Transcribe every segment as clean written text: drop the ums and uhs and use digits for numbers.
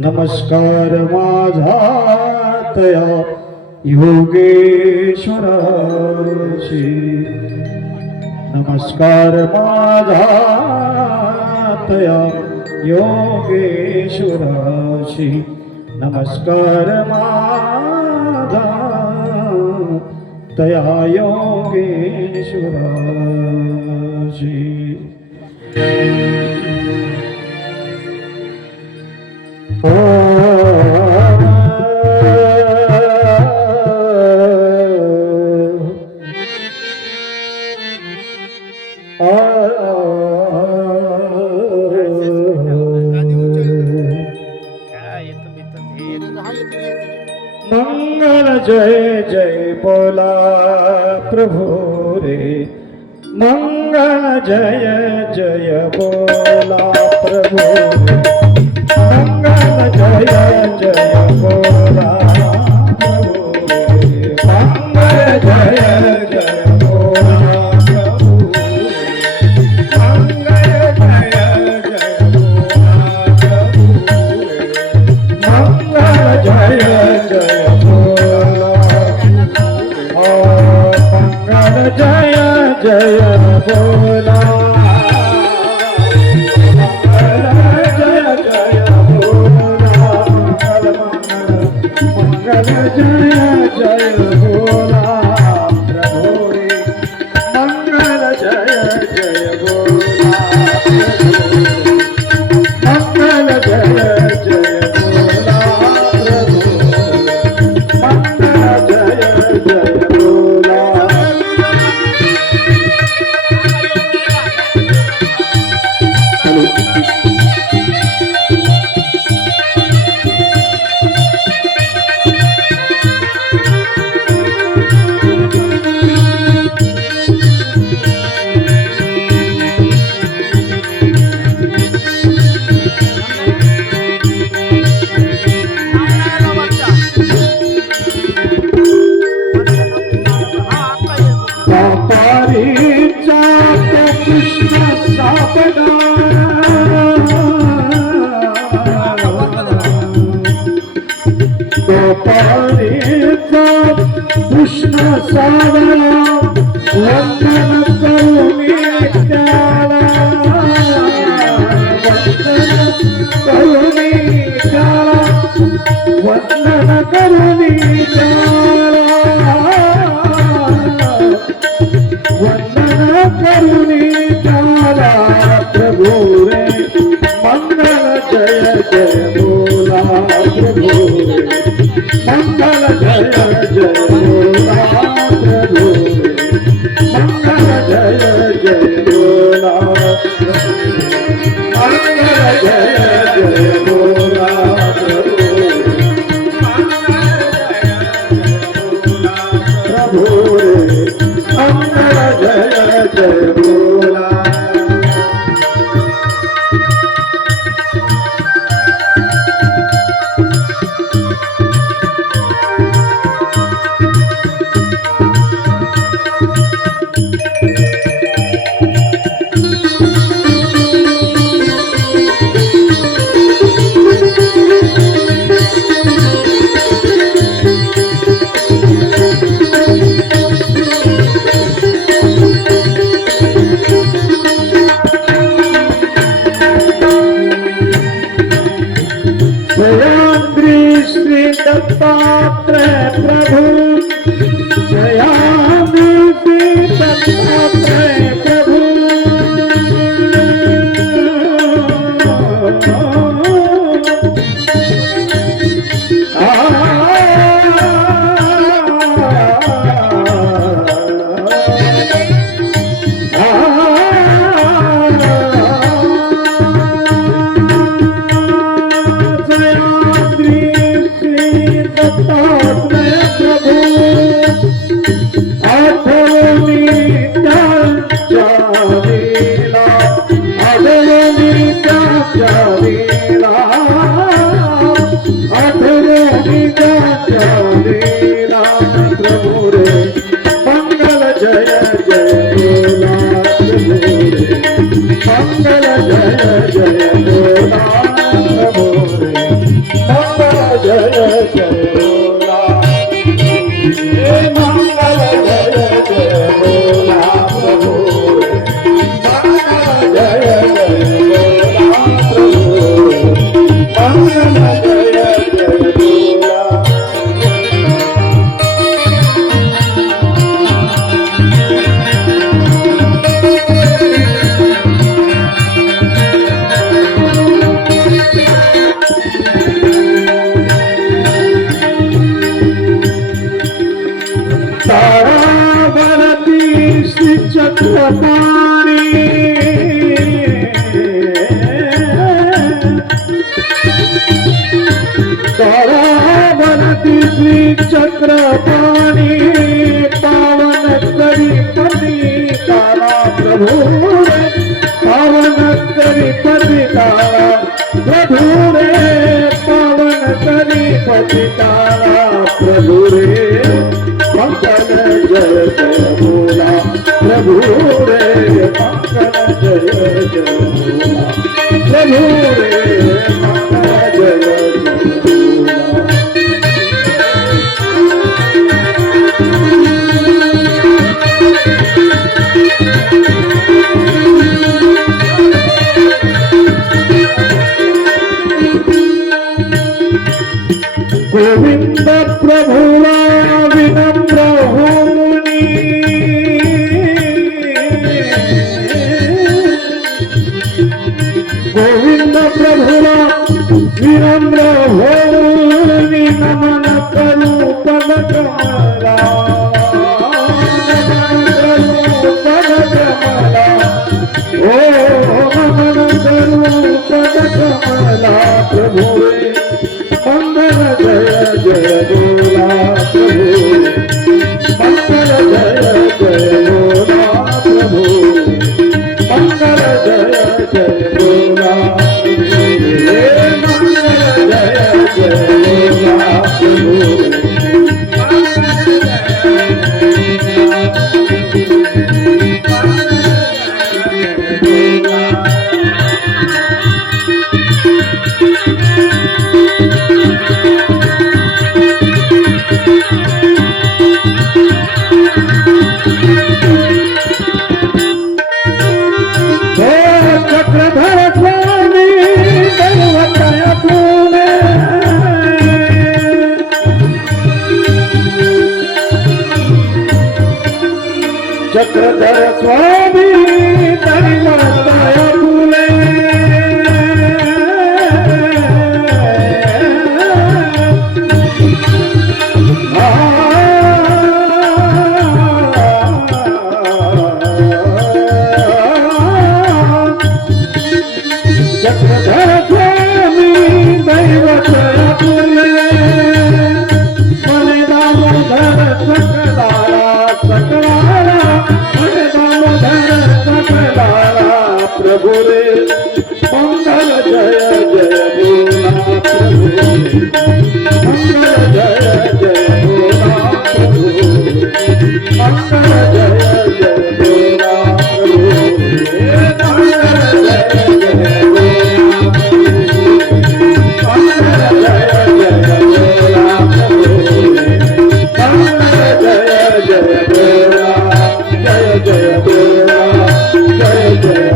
नमस्कार माझा तया योगेश्वराशी, नमस्कार माझा तया योगेश्वराशी, नमस्कार माझा तया योगेश्वराशी. मंगल जय जय बोला प्रभु रे, मंगल जय जय बोला प्रभु रे, मंगल जय जय बोला प्रभु रे, मंगल जय जय बोला प्रभु रे, मंगल जय जय बोला प्रभु रे, मंगल जय जय जय जय बोला, जय जय बोला, मंगल जय जय बोला प्रभु रे, मंगल जय जय बोला, मंगल जय जय बोला प्रभु रे, मंगल जय जय बोला. कृष्ण सावरा वंदन करुणी त्याला, वंदन करुणी त्याला, वंदन करुणी त्याला प्रभु रे, मंगल जय जय बोला प्रभु रे, मंगल जय जय बोला प्रभु रे, मंगल जय जय बोला, मंगल जय जय बोला प्रभु रे, मंगल जय जय बोला. श्री दत्तात्रेय प्रभु, जयामि श्री दत्तात्रेय प्रभु, दत्तात्रेय प्रभु, पाणी बनती श्री चक्रपाणी पावन करी पति तारा प्रभु रे पावन करी पति तारा प्रभु रे पावन करी पति तारा प्रभु रे मंगल जय जय बोला प्रभु रे मंगल जय जय बोला प्रभु रे मंगल जय जय गोविंद प्रभुला विनम्र होनी गोविंद प्रभुला विनम्र होनी नमन करू पद कमला ओ नमन करू पद कमला प्रभु मंगल जय जय बोला प्रभु मंगल जय जय बोला प्रभु मंगल जय जय बोला मंगल जय जय बोला प्रभु चक्रधर स्वामी तरी माताया फुले चक्रधर स्वामी दैवतया फुले मने दामोदर सकलाला सकलाला प्रभु रे मंगल जय जय बोला प्रभु मंगल जय जय बोला प्रभु मंगल जय जय बोला प्रभु मंगल जय जय बोला मंगल जय जय बोला प्रभु मंगल जय जय बोला जय जय बोला जय जय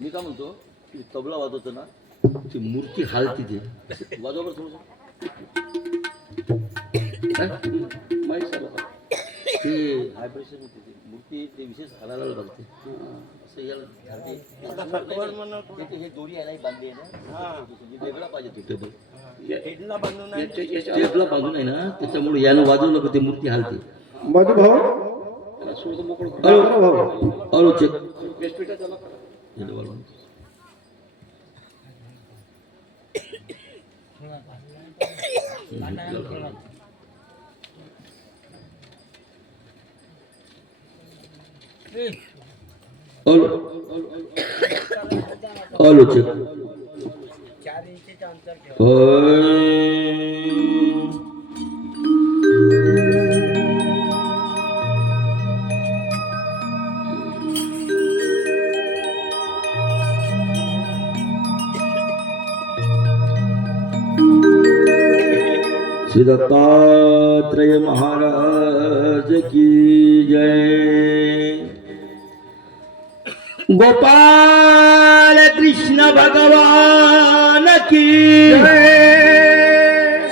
मी काय म्हणतो ती तबला वाजवतो ना ती मूर्ती हालती ते वाजवा बरं थोडंसं माहीत झालं ते हायब्रेशन होते ती मूर्ती ते विशेष हालायला लागते असं याला झालते हे दोरी आहे ना बांधली आहे ना वेगळा पाहिजे तो टेबल टेबला बांधून आहे ना त्याच्यामुळे यानं वाजवलं का ते मूर्ती हालते मधु भाऊ hello check hello check Shri Dattatreya Maharaj की जय। गोपाल कृष्ण भगवान की जय।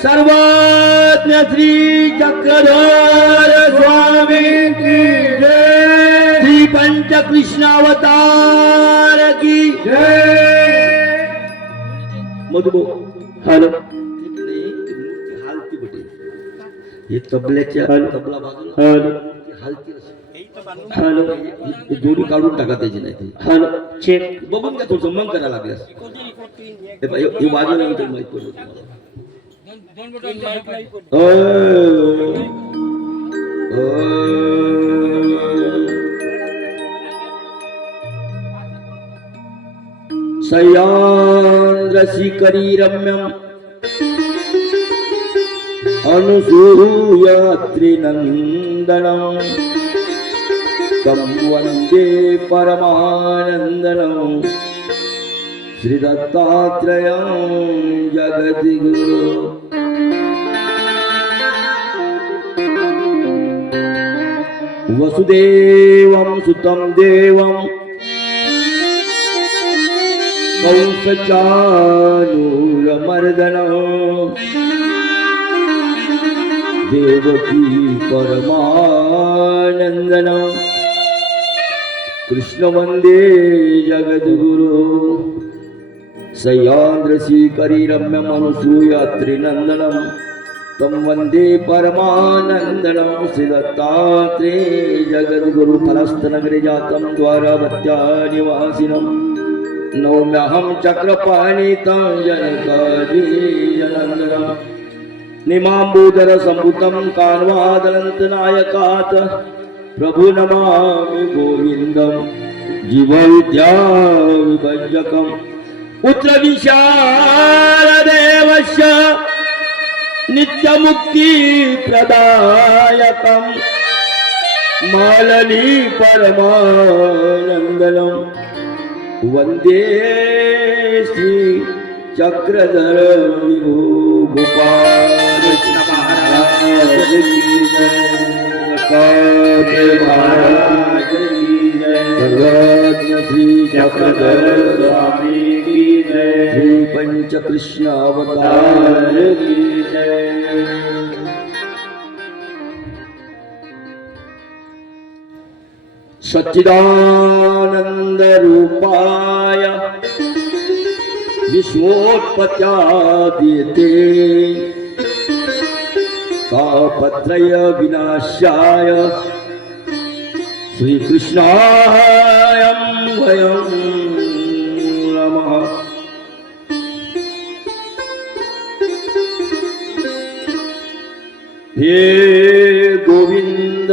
सर्वज्ञ श्री चक्रधर स्वामी की जय। श्री पंच कृष्णावतार की जय। मधुभाऊ हॅलो ठीक नाही मूर्ती हालती बटे हे तबल्याच्या तबला बाजूला हॅलो हालती अशी. हॅलो ही दोरी काढून टाका त्याची नाही ती हॅलो चेक बघून घ्या थोडं मग करायला लागल्यास हे पाह्य, हे वाजवल्यानंतर माहित पडलं तुम्हाला सह्याद्रशिखरी रम्यम् अनुसूयात्रिनन्दनम् तं वन्दे परमानन्दनं श्रीदत्तात्रेयं जगद्गुरु वसुदेवं सुतं देवं कंसचानूरमर्दनं देवकी परमानन्दनं कृष्ण वन्दे जगद्गुरु सह्याद्रशिखरी रम्यमनुसूयात्रिनन्दनं तं वन्दे परमानन्दनं श्रीदत्तात्रेय जगद्गुरु फलस्तनगरे जातं द्वारवत्या निवासिनं नौम्यहं चक्रपाणितं जनकादिजनन्दनं निमाम्बूधर संभुतं कान्वादनन्तनायकात् प्रभु नमामि गोविन्दं जीवविद्याविभञ्जकम् पुत्रविशालदेवस्य नित्यमुक्तिप्रदायकम् मालनी परमानन्दनं वन्दे श्री चक्रधर विभो गोपाल कृष्ण महाराज की जय महाराज की जय सर्वज्ञ श्री चक्रधर स्वामी की जय श्री पंचकृष्ण अवतार की जय सच्चिदानंद रूपाय विश्वोत्पत्यादिते तापत्रय विनाशाय श्रीकृष्णाय वयं नमः। हे गोविंद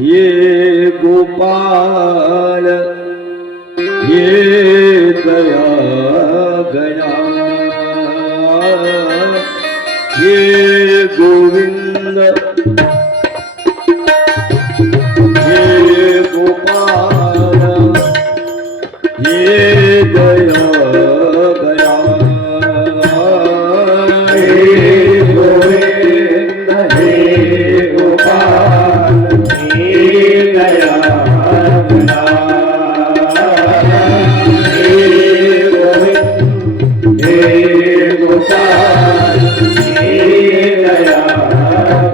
हे गोपाल हे दया गणा हे गोविंद हे गोपाल हे दया गणा हे गोविंद हे गोपाल हे दया गणा हे गोपाल हे दया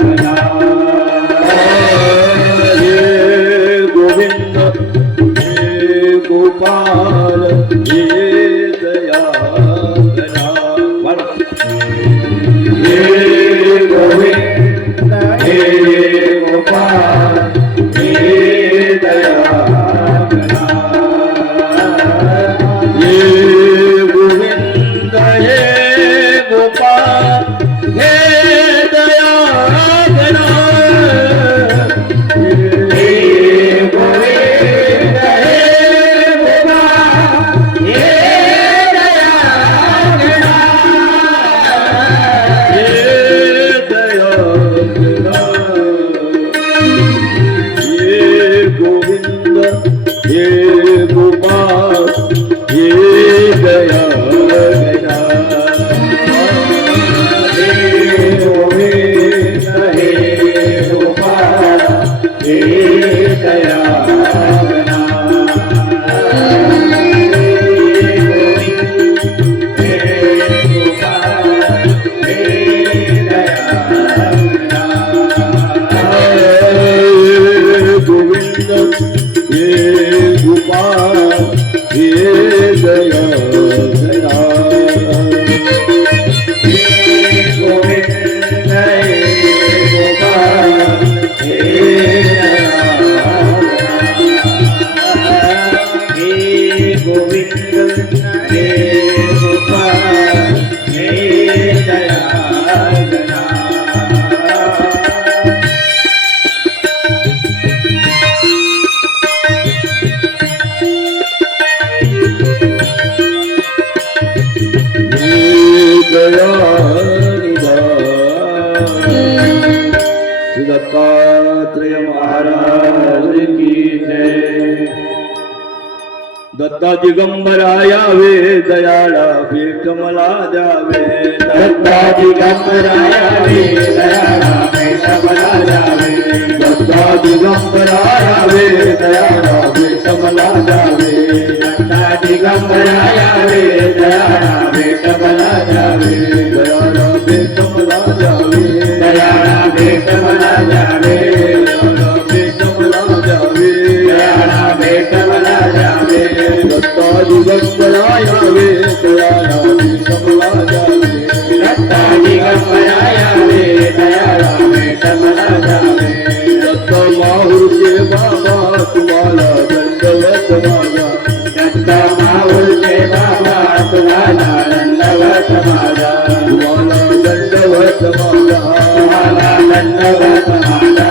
गणा दत्तात्रेय महाराज की जय. दत्ता दिगंबरायावे दयाळा भेट मला द्यावे. दत्ता दिगंबरायावे दयाळा भेट मला द्यावे. दत्ता दिगंबरायावे दयाळा भेट मला द्यावे. दत्ता दिगंबरायावे दयाळा भेट मला द्यावे. दयाळा भेट मला द्यावे. दयाळा भेट मला द्यावे. दयाळा भेट मला द्यावे. दयाळा भेट मला द्यावे. दत्ता दिगंबरायावे दयाळा भेट मला द्यावे. दत्ता दिगंबरायावे दयाळा भेट मला द्यावे. दत्त माहुरचे बाबा तुम्हाला दंडवत माझा. दत्त माहुरचे बाबा तुम्हाला दंडवत माझा. तुम्हाला दंडवत माझा. तुम्हाला दंडवत माझा.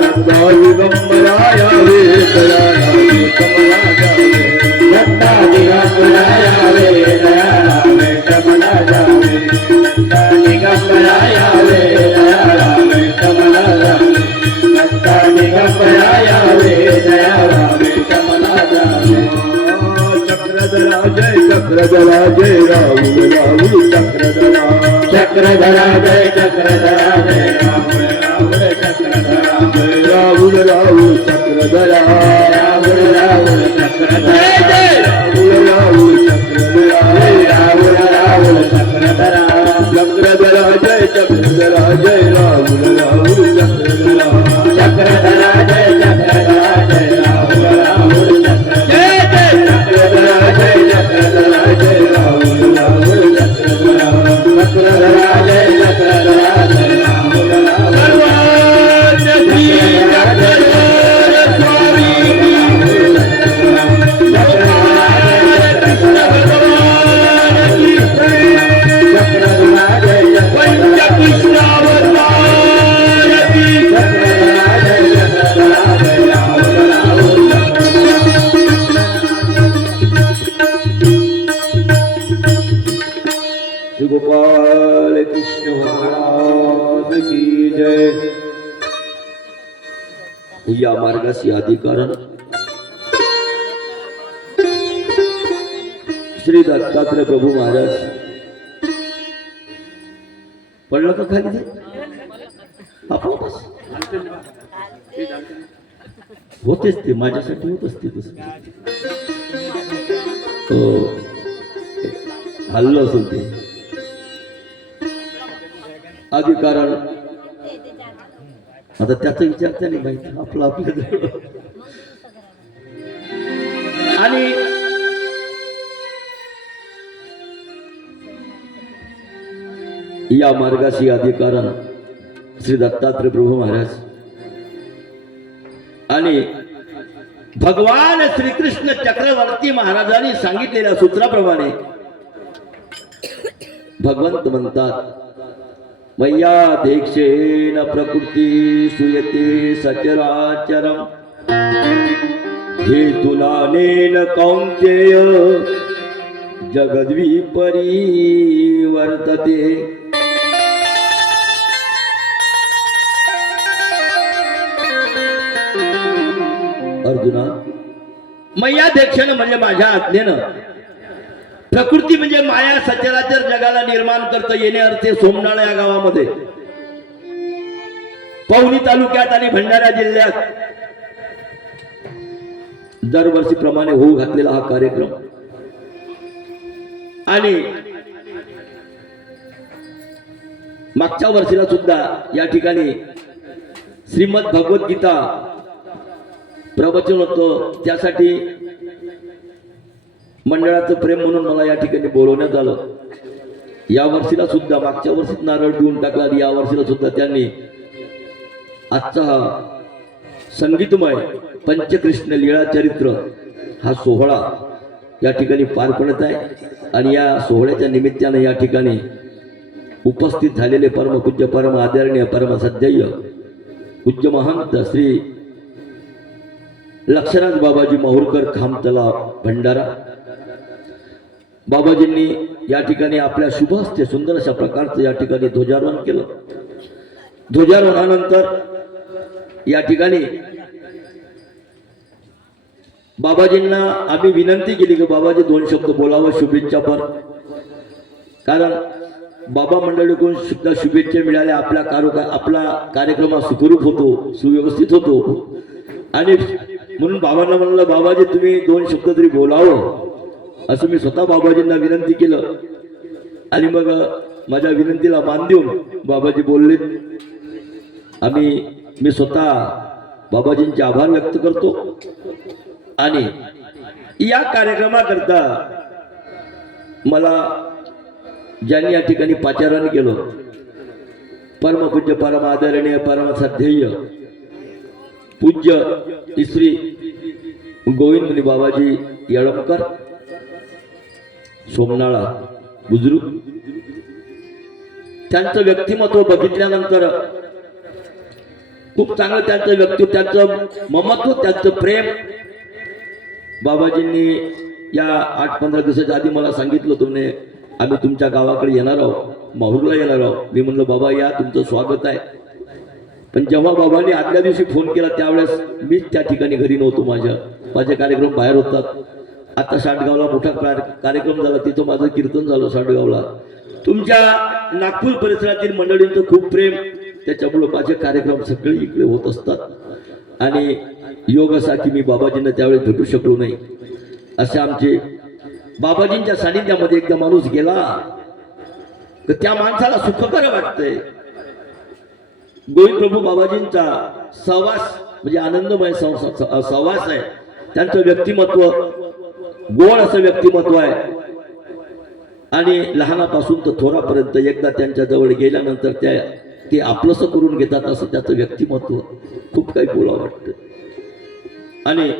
दत्ता दिगंबरायावे दयाळा भेट मला द्यावे. दत्ता दिगंबरायावे दयाळा भेट मला द्यावे. दत्ता दिगंबरायावे दयाळा भेट मला द्यावे. दत्ता दिगंबरायावे दयाळा भेट मला द्यावे. चक्रधरा जय चक्रधरा जय राहुल राहुल चक्रधरा. चक्रधरा जय चक्रधरा जय राहुल राहुल चक्रधरा. जय राहुल राहुल चक्रधरा. राहुल राहुल चक्रधरा. राहुल राहुल चक्रधरा. राहुल राहुल चक्रधरा. चक्रधरा जय चक्रधरा जय राहुल राहुल चक्रधरा. चक्रधरा जय चक्रधरा जय राहुल राहुल चक्रधरा. चक्रधरा जय चक्रधरा जय राहुल राहुल चक्रधरा. चक्रधरा जय चक्रधरा जय राहुल राहुल. गोपाल कृष्ण महाराज की जय. या मार्गाशी अधिकारण श्री दत्तात्रय प्रभू महाराज. पडलं का खाली ते आपोआपच होतेच ते माझ्यासाठी होत असते तसं. हल्लं असेल ते अधिकारण. आता त्याचा विचार त्याने माहिती आपलं आपल्या. आणि या मार्गाशी अधिकारण श्री दत्तात्रय प्रभू महाराज आणि भगवान श्रीकृष्ण चक्रवर्ती महाराजांनी सांगितलेल्या सूत्राप्रमाणे भगवंत म्हणतात, मय्या देक्षेन प्रकृती सुयते सचराचरम हे तुलानेन कौंतेय जगद्विपरिवर्तते. अर्जुना, मय्या देक्षेन म्हणजे माझ्या आज्ञेनं, प्रकृती म्हणजे माया सचराचर जगाला निर्माण करता येणे अर्थे सोमनाळ या गावामध्ये पवनी तालुक्यात आणि भंडारा जिल्ह्यात दरवर्षीप्रमाणे होऊ घातलेला हा कार्यक्रम. आणि मागच्या वर्षीला सुद्धा या ठिकाणी श्रीमद भगवद्गीता प्रवचन होतं. त्यासाठी मंडळाचं प्रेम म्हणून मला या ठिकाणी बोलवण्यात आलं. या वर्षीला सुद्धा मागच्या वर्षीच नारळ देऊन टाकला आणि या वर्षीला सुद्धा त्यांनी आजचा हा संगीतमय पंचकृष्ण लीळा चरित्र हा सोहळा या ठिकाणी पार पडत आहे. आणि या सोहळ्याच्या निमित्ताने या ठिकाणी उपस्थित झालेले परमपूज्य परम आदरणीय परम सद्यय पूज्य महंत श्री लक्षराज बाबाजी माहुरकर खामतला भंडारा बाबाजींनी या ठिकाणी आपल्या शुभ हस्ते सुंदर अशा प्रकारचं या ठिकाणी ध्वजारोहण केलं. ध्वजारोहणानंतर या ठिकाणी बाबाजींना आम्ही विनंती केली की बाबाजी 2 शब्द बोलावं शुभेच्छा पर, कारण बाबा मंडळीकडून सुद्धा शुभेच्छा मिळाल्या. आपला कार्यक्रम सुखरूप होतो, सुव्यवस्थित होतो. आणि म्हणून बाबांना म्हणलं बाबाजी तुम्ही 2 शब्द तरी बोलावं असं मी स्वतः बाबाजींना विनंती केलं. आणि मग माझ्या विनंतीला मान देऊन बाबाजी बोलले. मी स्वतः बाबाजींचे आभार व्यक्त करतो. आणि या कार्यक्रमाकरता मला ज्यांनी या ठिकाणी पाचारण केलं, परमपूज्य परम आदरणीय परम श्रद्धेय पूज्य श्री गोविंद बाबाजी येळंबकर सोमनाळा बुजुर्ग, त्यांचं व्यक्तिमत्व बघितल्यानंतर खूप चांगलं त्यांचं व्यक्तित्व, त्यांचं ममत्व, त्यांचं प्रेम. बाबाजींनी या 8-15 दिवसाच्या आधी मला सांगितलं तुम्ही आम्ही तुमच्या गावाकडे येणार आहोत, माहूरला येणार आहोत. मी म्हणलं बाबा या, तुमचं स्वागत आहे. पण जेव्हा बाबांनी आदल्या दिवशी फोन केला त्यावेळेस मीच त्या ठिकाणी घरी नव्हतो. माझे कार्यक्रम बाहेर होतात. आता साठगावला मोठा कार्यक्रम झाला, तिथं माझं कीर्तन झालं साठगावला. तुमच्या नागपूर परिसरातील मंडळींचं खूप प्रेम, त्याच्यामुळे माझे कार्यक्रम सगळे इकडे होत असतात. आणि योग असा की मी बाबाजींना त्यावेळेस भेटू शकलो नाही. असे आमचे बाबाजींच्या सानिध्यामध्ये एकदा माणूस गेला तर त्या माणसाला सुखकर वाटतंय. गोविंद प्रभू बाबाजींचा सहवास म्हणजे आनंदमय सहवास आहे. त्यांचं व्यक्तिमत्व गोड असं व्यक्तिमत्व आहे. आणि लहानापासून तर थोरापर्यंत एकदा त्यांच्या जवळ गेल्यानंतर ते आपलंसं करून घेतात असं त्याचं व्यक्तिमत्व. खूप काही बोलावं वाटतं. आणि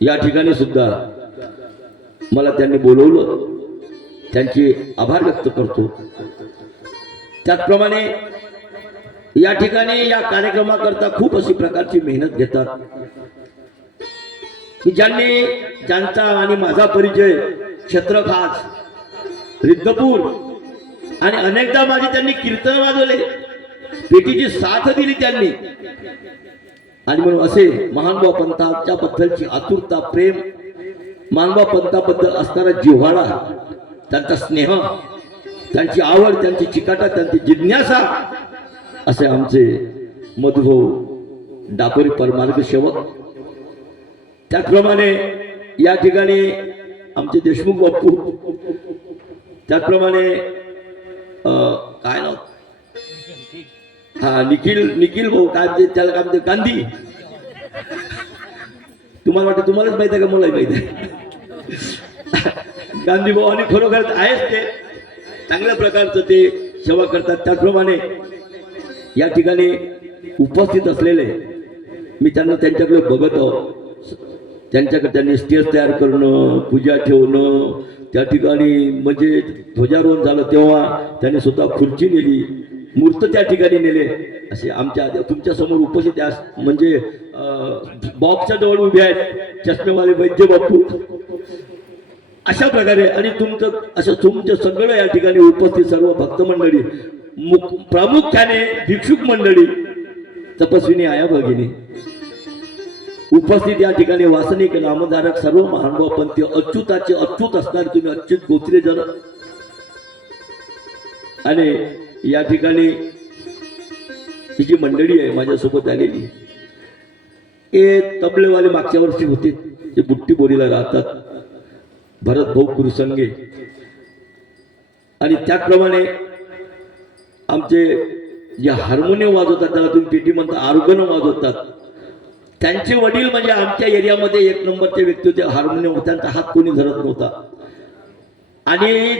या ठिकाणी सुद्धा मला त्यांनी बोलवलं, त्यांचे आभार व्यक्त करतो. त्याचप्रमाणे या ठिकाणी या कार्यक्रमाकरता खूप अशी प्रकारची मेहनत घेतात की ज्यांचा आणि माझा परिचय क्षेत्रखास रिद्धपूर आणि अनेकदा माझी त्यांनी कीर्तन वाजवले, पेटीची साथ दिली त्यांनी. आणि म्हणून असे महानुभाव पंथाच्या बद्दलची आतुरता, प्रेम, महानुभाव पंथाबद्दल असणारा जिव्हाळा, त्यांचा स्नेह, त्यांची आवड, त्यांची चिकाटा, त्यांची जिज्ञासा, असे आमचे मधुभाऊ डाकोरी परमार्ग सेवक. त्याचप्रमाणे या ठिकाणी आमचे देशमुख बाप्पू, त्याचप्रमाणे काय नाव, हा निखिल भाऊ, काय त्याला काय म्हणते, गांधी. तुम्हाला वाटतं तुम्हालाच माहिती आहे का? मलाही माहिती आहे. गांधी भाऊ आणि खरोखर आहेच ते चांगल्या प्रकारचं ते सेवा करतात. त्याचप्रमाणे या ठिकाणी उपस्थित असलेले मी त्यांच्याकडे बघत आहोत. त्यांच्याकडे त्यांनी स्टेज तयार करणं, पूजा ठेवणं, त्या ठिकाणी म्हणजे ध्वजारोहण झालं तेव्हा त्यांनी स्वतः खुर्ची नेली, मूर्त त्या ठिकाणी नेले. असे आमच्या तुमच्या समोर उपस्थित म्हणजे बॉक्सच्या जवळ उभे आहेत चष्मेवाले वैद्य बापू. अशा प्रकारे आणि तुमचं सगळं या ठिकाणी उपस्थित सर्व भक्त मंडळी, प्रामुख्याने भिक्षुक मंडळी, तपस्विनी आया भगिनी उपस्थित या ठिकाणी, वासनिक नामधारक सर्व महानुभाव पंथी, अच्युताचे अच्युत असणारे तुम्ही अच्युत गोत्रे जन. आणि या ठिकाणी ही जी मंडळी आहे माझ्यासोबत आलेली, हे तबलेवाले मागच्या वर्षी होते, ते बुट्टी बोरीला राहतात, भरत भाऊ कुरसंगे. आणि त्याचप्रमाणे आमचे जे हार्मोनियम वाजवतात, त्याला तुम्ही पेटी म्हणता, ऑर्गन वाजवतात, त्यांचे वडील म्हणजे आमच्या एरियामध्ये 1 नंबरचे व्यक्ती होते. हार्मोनियम त्यांचा हात कोणी धरत नव्हता. आणि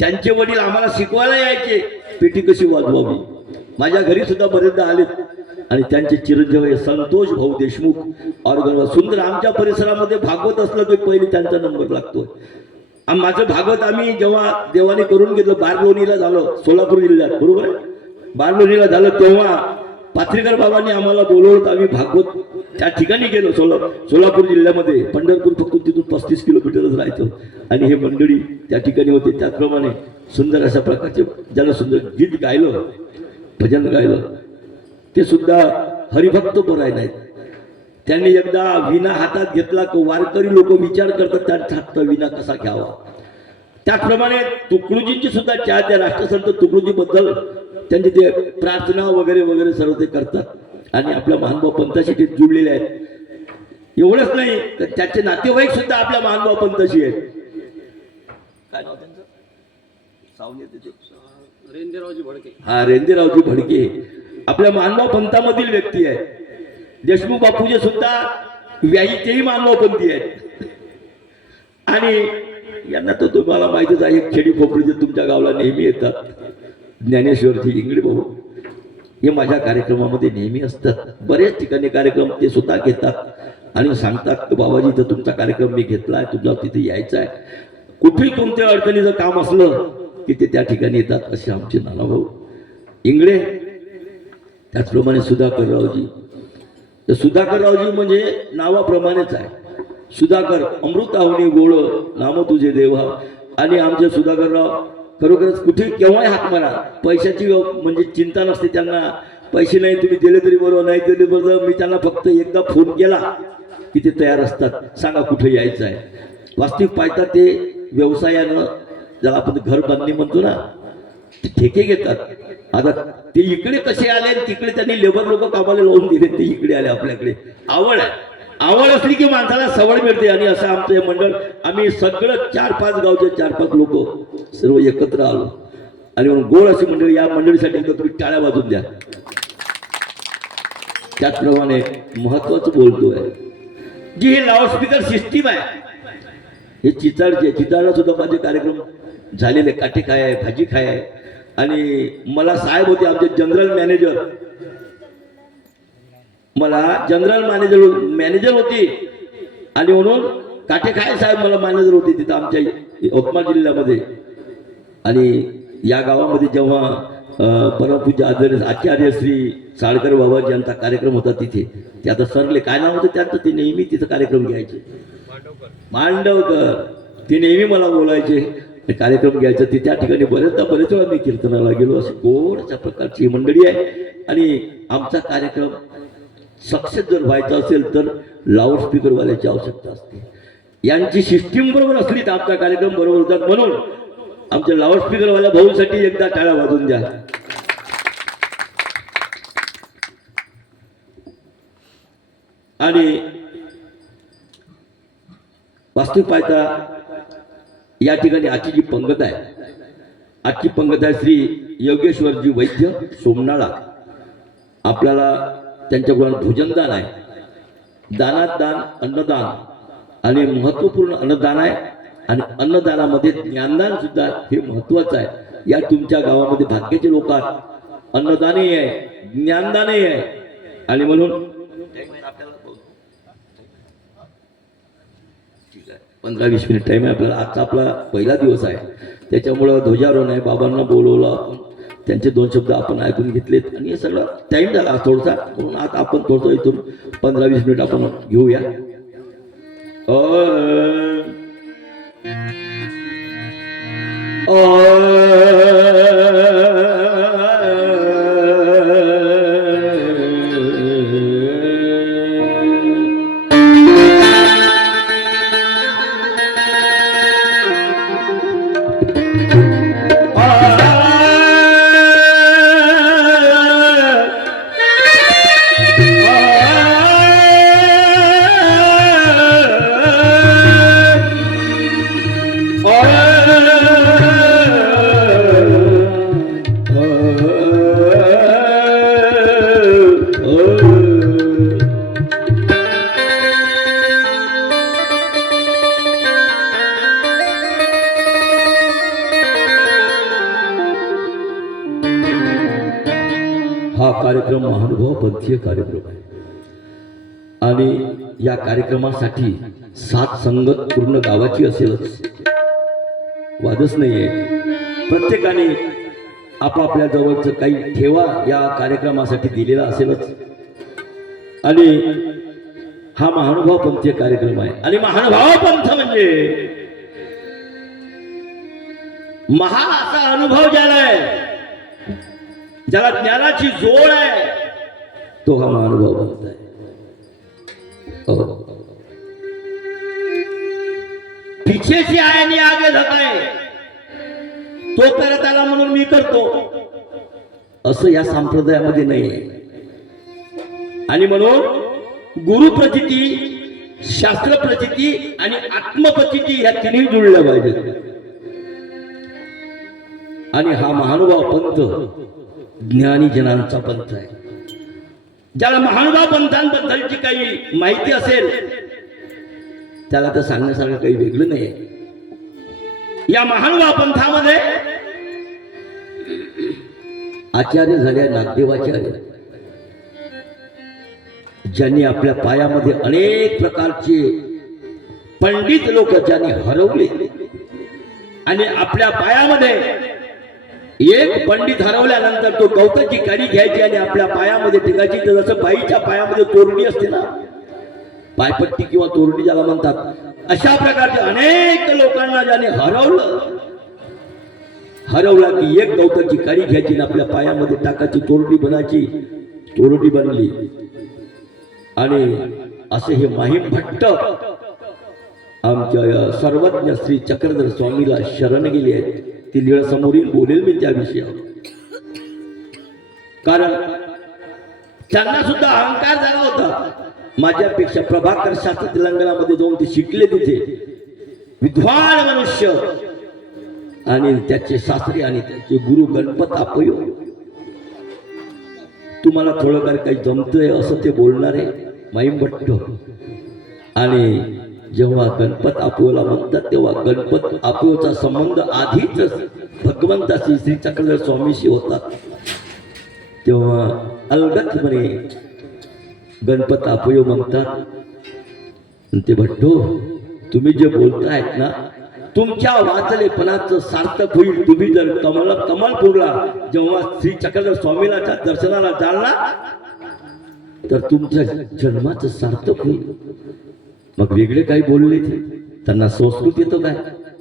त्यांचे वडील आम्हाला शिकवायला यायचे पेटी कशी वाजवावी. माझ्या घरी सुद्धा बरेचदा आलेत. आणि त्यांचे चिरंजीव आहे संतोष भाऊ देशमुख, ऑर्गन सुंदर. आमच्या परिसरामध्ये भागवत असलं तर पहिले त्यांचा नंबर लागतोय. माझं भागवत आम्ही जेव्हा देवाने करून घेतलं, बारलोणीला झालं, सोलापूर जिल्ह्यात, बरोबर आहे, बारलोणीला झालं तेव्हा पाथरीकर बाबांनी आम्हाला बोलवलं. आम्ही भागवत त्या ठिकाणी गेलो, सोलापूर जिल्ह्यामध्ये. पंढरपूर फक्त तिथून 35 किलोमीटरच राहायचं. आणि हे मंडळी त्या ठिकाणी होते. त्याचप्रमाणे सुंदर अशा प्रकारचे ज्याला सुंदर गीत गायलं, भजन गायलं, ते सुद्धा हरिभक्त बराय नाहीत. त्यांनी एकदा विना हातात घेतला की वारकरी लोक विचार करतात त्यांच्या हातात विना कसा घ्यावा. त्याचप्रमाणे तुकडोजींची सुद्धा त्या राष्ट्रसंत तुकडोजी बद्दल त्यांचे ते प्रार्थना वगैरे वगैरे सर्व ते करतात आणि आपल्या महानुभाव पंथाशी ते जुळलेले आहेत. एवढंच नाही तर त्याचे नातेवाईक सुद्धा आपल्या महानुभाव पंथाशी आहेत. काय नाव त्यांचं? सावने रेंदेरावजी भडके. हा, रेंदेरावजी भडके आपल्या महानुभाव पंथामधील व्यक्ती आहे. देशमुख बापूजे सुद्धा तेही महानुभाव पंथी आहेत. आणि यांना तर तुम्हाला माहितीच आहे, खेडी खोपडीचे तुमच्या गावाला नेहमी येतात. ज्ञानेश्वरजी इंगळे भाऊ हे माझ्या कार्यक्रमामध्ये नेहमी असतात. बरेच ठिकाणी कार्यक्रम ते सुद्धा घेतात आणि सांगतात की बाबाजी तर तुमचा कार्यक्रम मी घेतलाय, तुझा तिथे यायचं आहे. कुठेही कोणत्या अडचणीचं काम असलं की ते त्या ठिकाणी येतात. असे आमचे नानाभाऊ इंगळे. त्याचप्रमाणे सुधाकररावजी. तर सुधाकररावजी म्हणजे नावाप्रमाणेच आहे. सुधाकर अमृताहुनी गोळ नाम तुझे देवा. आणि आमचे सुधाकरराव खरोखरच कुठे केव्हाही हाक मारा, पैशाची म्हणजे चिंता नसते त्यांना. पैसे नाही तुम्ही दिले तरी बरोबर, नाही दिले बरोबर. मी त्यांना फक्त एकदा फोन केला की ते तयार असतात, सांगा कुठे यायचं आहे. वास्तविक पाहता ते व्यवसायानं ज्याला आपण घर बांधणी म्हणतो ना, ते ठेके घेतात. आता ते इकडे कसे आले, तिकडे त्यांनी लेबर लोक कामाला लावून दिले, ते इकडे आले आपल्याकडे. आवड आहे, आवड असली की माणसाला सवड मिळते. आणि असं आमचं हे मंडळ, आम्ही सगळं 4-5 गावचे 4-5 लोक सर्व एकत्र आलो आणि म्हणून गोळ अशी मंडळी. या मंडळीसाठी एकदा तुम्ही टाळ्या वाजून द्या. त्याचप्रमाणे महत्वाचं बोलतोय जी हे लाऊडस्पीकर सिस्टीम आहे, हे चिचाडचे. चिचाडला सुद्धा माझे कार्यक्रम झालेले, काठी खाय आहे, भाजी खाय आहे. आणि मला साहेब होते आमचे जनरल मॅनेजर, मला जनरल मॅनेजर होती. आणि म्हणून काठे खाय साहेब मला मॅनेजर होते तिथं आमच्या यवतमाळ जिल्ह्यामध्ये. आणि या गावामध्ये जेव्हा परमपूज्य आचार्य श्री साळकर बाबाजी यांचा कार्यक्रम होता तिथे, ते आता सरले काय नाव होतं त्यांचं, ते नेहमी तिथं कार्यक्रम घ्यायचे. मांडवकर. ते नेहमी मला बोलायचे, कार्यक्रम घ्यायचा. ते त्या ठिकाणी बरेच वेळा मी कीर्तनाला गेलो. अशी गोडच्या प्रकारची मंडळी आहे. आणि आमचा कार्यक्रम सक्सेस जर व्हायचा असेल तर लाऊडस्पीकरवाल्याची आवश्यकता असते. यांची सिस्टीम बरोबर असली तर आमचा कार्यक्रम बरोबर होतात. म्हणून आमच्या लाऊडस्पीकरवाल्या भाऊसाठी एकदा टाळ्या वाजून द्या. आणि वास्तविक पाहता या ठिकाणी आजची जी पंगत आहे, आजची पंगत आहे श्री योगेश्वरजी वैद्य सोमनाळा. आपल्याला त्यांच्याकडून भोजनदान आहे. दानात दान अन्नदान आणि महत्वपूर्ण अन्नदान आहे. आणि अन्नदानामध्ये ज्ञानदान सुद्धा हे महत्वाचं आहे. या तुमच्या गावामध्ये भाग्याचे लोक आहेत, अन्नदानही आहे, ज्ञानदानही आहे. आणि म्हणून 15-20 मिनिट टाईम आहे आपल्याला. आजचा आपला पहिला दिवस आहे, त्याच्यामुळं ध्वजारोहण आहे. बाबांना बोलवलं आपण, त्यांचे 2 शब्द आपण ऐकून घेतलेत आणि हे सगळं टाईम झाला थोडासा. म्हणून आता आपण थोडंसं इथून 15-20 मिनिट आपण घेऊया. हा कार्यक्रम महानुभाव पंथीय कार्यक्रम आहे. आणि या कार्यक्रमासाठी साथ संगत पूर्ण गावाची असेलच, वादच नाहीये. प्रत्येकाने आपापल्या जवळचं काही ठेवा या कार्यक्रमासाठी दिलेला असेलच. आणि हा महानुभाव पंथीय कार्यक्रम आहे. आणि महानुभाव पंथ म्हणजे महान असा अनुभव ज्याला आहे, ज्याला ज्ञानाची जोड आहे, तो हा महानुभाव पंथ आहे. पीछे से आए आणि आगे झकाए, तो करत आला म्हणून मी करतो असं या संप्रदायामध्ये नाही. आणि म्हणून गुरुप्रचिती, शास्त्र प्रचिती आणि आत्मप्रचिती या तिन्ही जुळल्या पाहिजेत. आणि हा महानुभाव पंथ ज्ञानी जनांचा पंथ आहे. ज्याला महानुभाव पंथांबद्दलची काही माहिती असेल त्याला तर सांगण्यासारखं काही वेगळं नाही. या महानुभाव पंथामध्ये आचार्य झाले नागदेवाचार्य, ज्यांनी आपल्या पायामध्ये अनेक प्रकारचे पंडित लोक ज्यांनी हरवले. आणि आपल्या पायामध्ये एक पंडित हरवल्यानंतर तो गवताची काडी घ्यायची आणि आपल्या पायामध्ये टिकायची. तर जसं बाईच्या पायामध्ये तोरणी असते ना, पायपट्टी किंवा तोरणी ज्याला म्हणतात, अशा प्रकारचे अनेक लोकांना ज्याने हरवला की एक गवताची काडी घ्यायची आणि आपल्या पायामध्ये टाकायची, तोरणी बनायची. तोरणी बनली. आणि असे हे माहीम भट्ट आमच्या सर्वज्ञ श्री चक्रधर स्वामीला शरण गेले आहेत. ती लीळ समोरील बोलेल मी त्या विषयावर. कारण त्यांना सुद्धा अहंकार झाला होता. माझ्यापेक्षा प्रभाकर शास्त्री तेलंगणामध्ये जाऊन ते शिकले, तिथे विद्वान मनुष्य. आणि त्याचे शास्त्री आणि त्याचे गुरु गणपत आपयो. तुम्हाला थोडंफार काही जमतंय असं ते बोलणारे माहीम भट्ट. आणि जेव्हा गणपत आपोला म्हणतात तेव्हा गणपत आपोचा संबंध आधीच भगवंताशी श्री चक्रधर स्वामीशी होता. तेव्हा अलगदपणे गणपत आपोयो म्हणतात, ते भट्टो तुम्ही जे बोलतायत ना, तुमच्या वाचलेपणाचं सार्थक होईल. तुम्ही जर कमलपूरला जेव्हा श्री चक्रधर स्वामीला दर्शनाला जाल ना, तर तुमच्या जन्माचं सार्थक होईल. मग वेगळे काही बोलले ते, त्यांना संस्कृत येतो काय?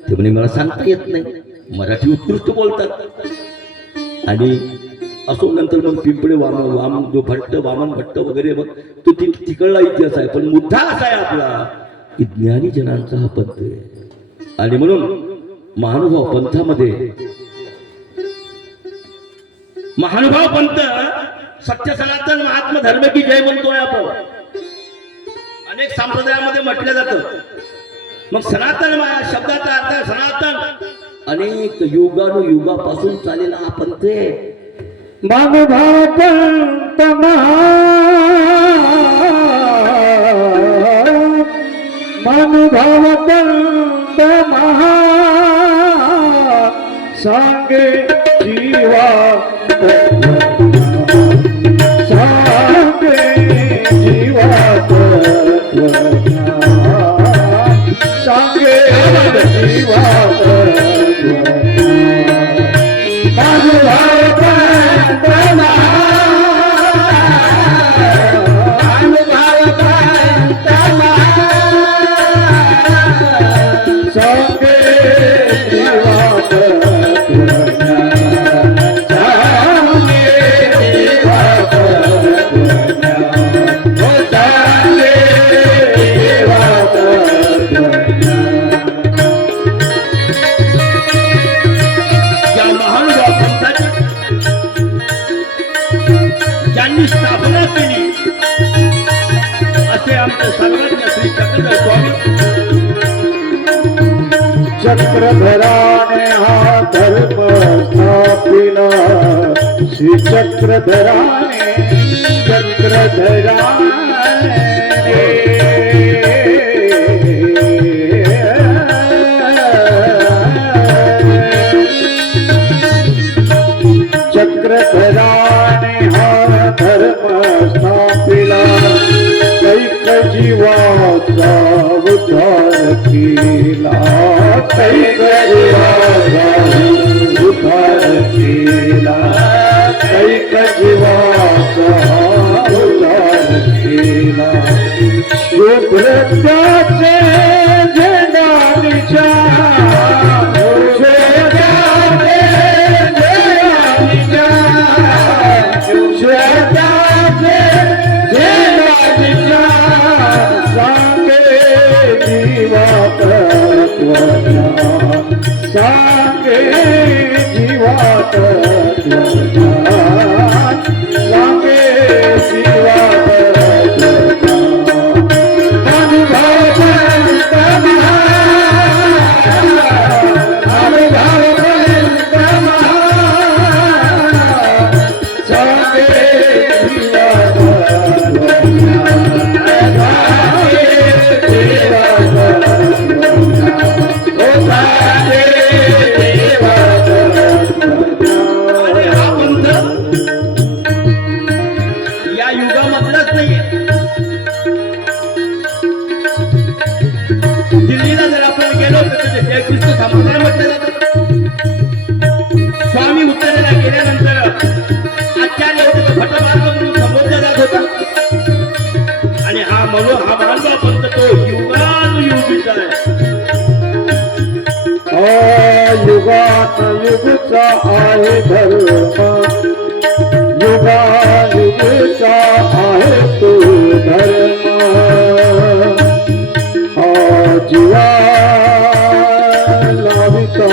ते म्हणे मला सांगता येत नाही, मराठी उत्कृष्ट बोलतात. आणि असो नंतर मग पिंपळे वामन भट्ट वगैरे, मग तो तिकडला इतिहास आहे. पण मुद्दा असा आहे आपला की ज्ञानी जनांचा हा पंथ आहे. आणि म्हणून महानुभाव पंथामध्ये महानुभाव पंथ सत्य सनातन महात्मा धर्म की जय म्हणतोय आपण. अनेक संप्रदायामध्ये म्हटलं जातं. मग सनातन शब्दाचा अर्थ सनातन, अनेक युगानुयुगापासून चालेला हा पंथ आहे. महानुभाव पंथ महानुभाव पंथ महा सांगे जीवा सांगे जीवा सांगे जीवा महानुभाव पंथ महानुभाव पंथ सांगे जीवा स्थापना केली असे आमचे सर्वज्ञ श्री चक्रधर स्वामी. चक्रधराने हा धर्म स्थापिला. श्री चक्रधराने चक्रधराने हा धर्म स्थापिला. कैक जीवाचा उद्धार केला. कैक जीवाचा उद्धार केला. कैक जीवाचा उद्धार केला. शुभ्रताचे झेंडानिच्या शुभ्रताचे सांगे जीवात त्वज्ञान, सांगे जीवात आणि हा पंथ या युगामधलाच नाहीये. दिल्लीला जर आपण गेलो तर तिथे जयकृष्ण संप्रदाय म्हटलं जातं. स्वामी उत्तरेला गेल्यानंतर आचार्य होते तो भटमार्ग म्हणून संबोधला जात होता. आणि हा मानवा पंथ तो युगानुयुगीचा आहे. युगात युगचा आहे धर्म, युगायुगचा आहे तो धर्म. हा जीवा लाविता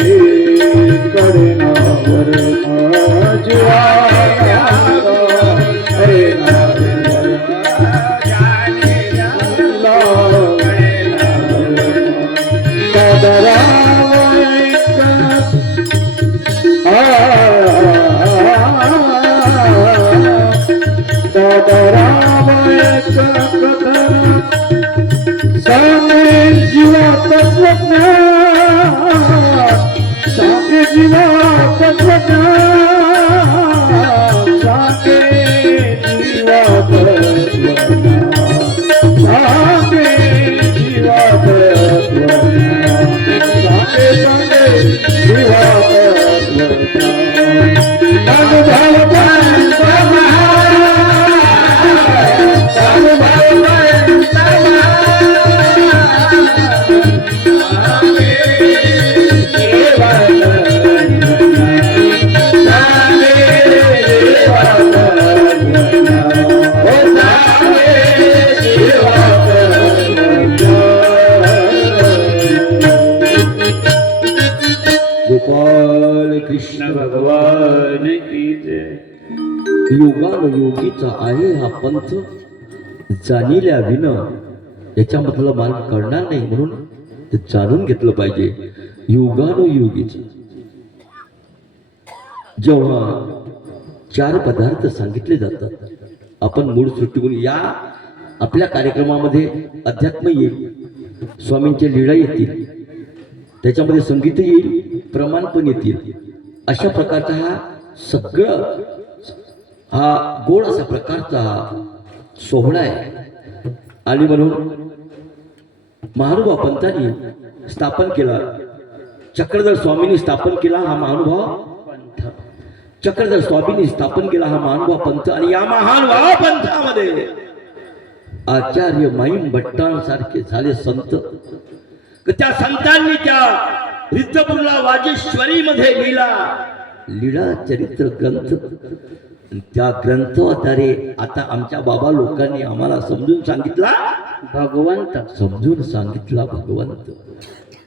हे करेना वर्म, जीवा करेना जीवा तत्वज्ञान, सांगे जीवा तत्वज्ञान, सांगे जीवा तत्वज्ञान, सांगे जीवा तत्वज्ञान, सांगे सांगे जीवा तत्वज्ञान. अनुभव गोपाल कृष्ण भगवान की जय. युगानुयोगीचा आहे हा पंथ, जाणिल्या विन याच्यामधला मार्ग कळणार नाही, म्हणून ते जाणून घेतलं पाहिजे. युगानुयोगीच जेव्हा 4 पदार्थ सांगितले जातात, आपण मूळ सृष्टीतून या आपल्या कार्यक्रमामध्ये अध्यात्म येईल, स्वामींचे लीळा येतील, त्याच्यामध्ये संगीत येईल, प्रमाण पण येतील. अशा प्रकारचा हा सगळं हा गोड असा प्रकारचा सोहळा आहे. आणि म्हणून महानुभाव पंथांनी स्थापन केला, चक्रधर स्वामींनी स्थापन केला हा महानुभाव पंथ. चक्रधर स्वामींनी स्थापन केला हा महानुभाव पंथ. आणि या महानुभाव पंथामध्ये आचार्य माईम भट्टांसारखे झाले संत. त्या संतांनी त्या रिद्धपुरला वाजेश्वरी मध्ये लीळा चरित्र ग्रंथ, त्या ग्रंथाद्वारे आता आमच्या बाबा लोकांनी आम्हाला समजून सांगितला भगवंत, समजून सांगितला भगवंत.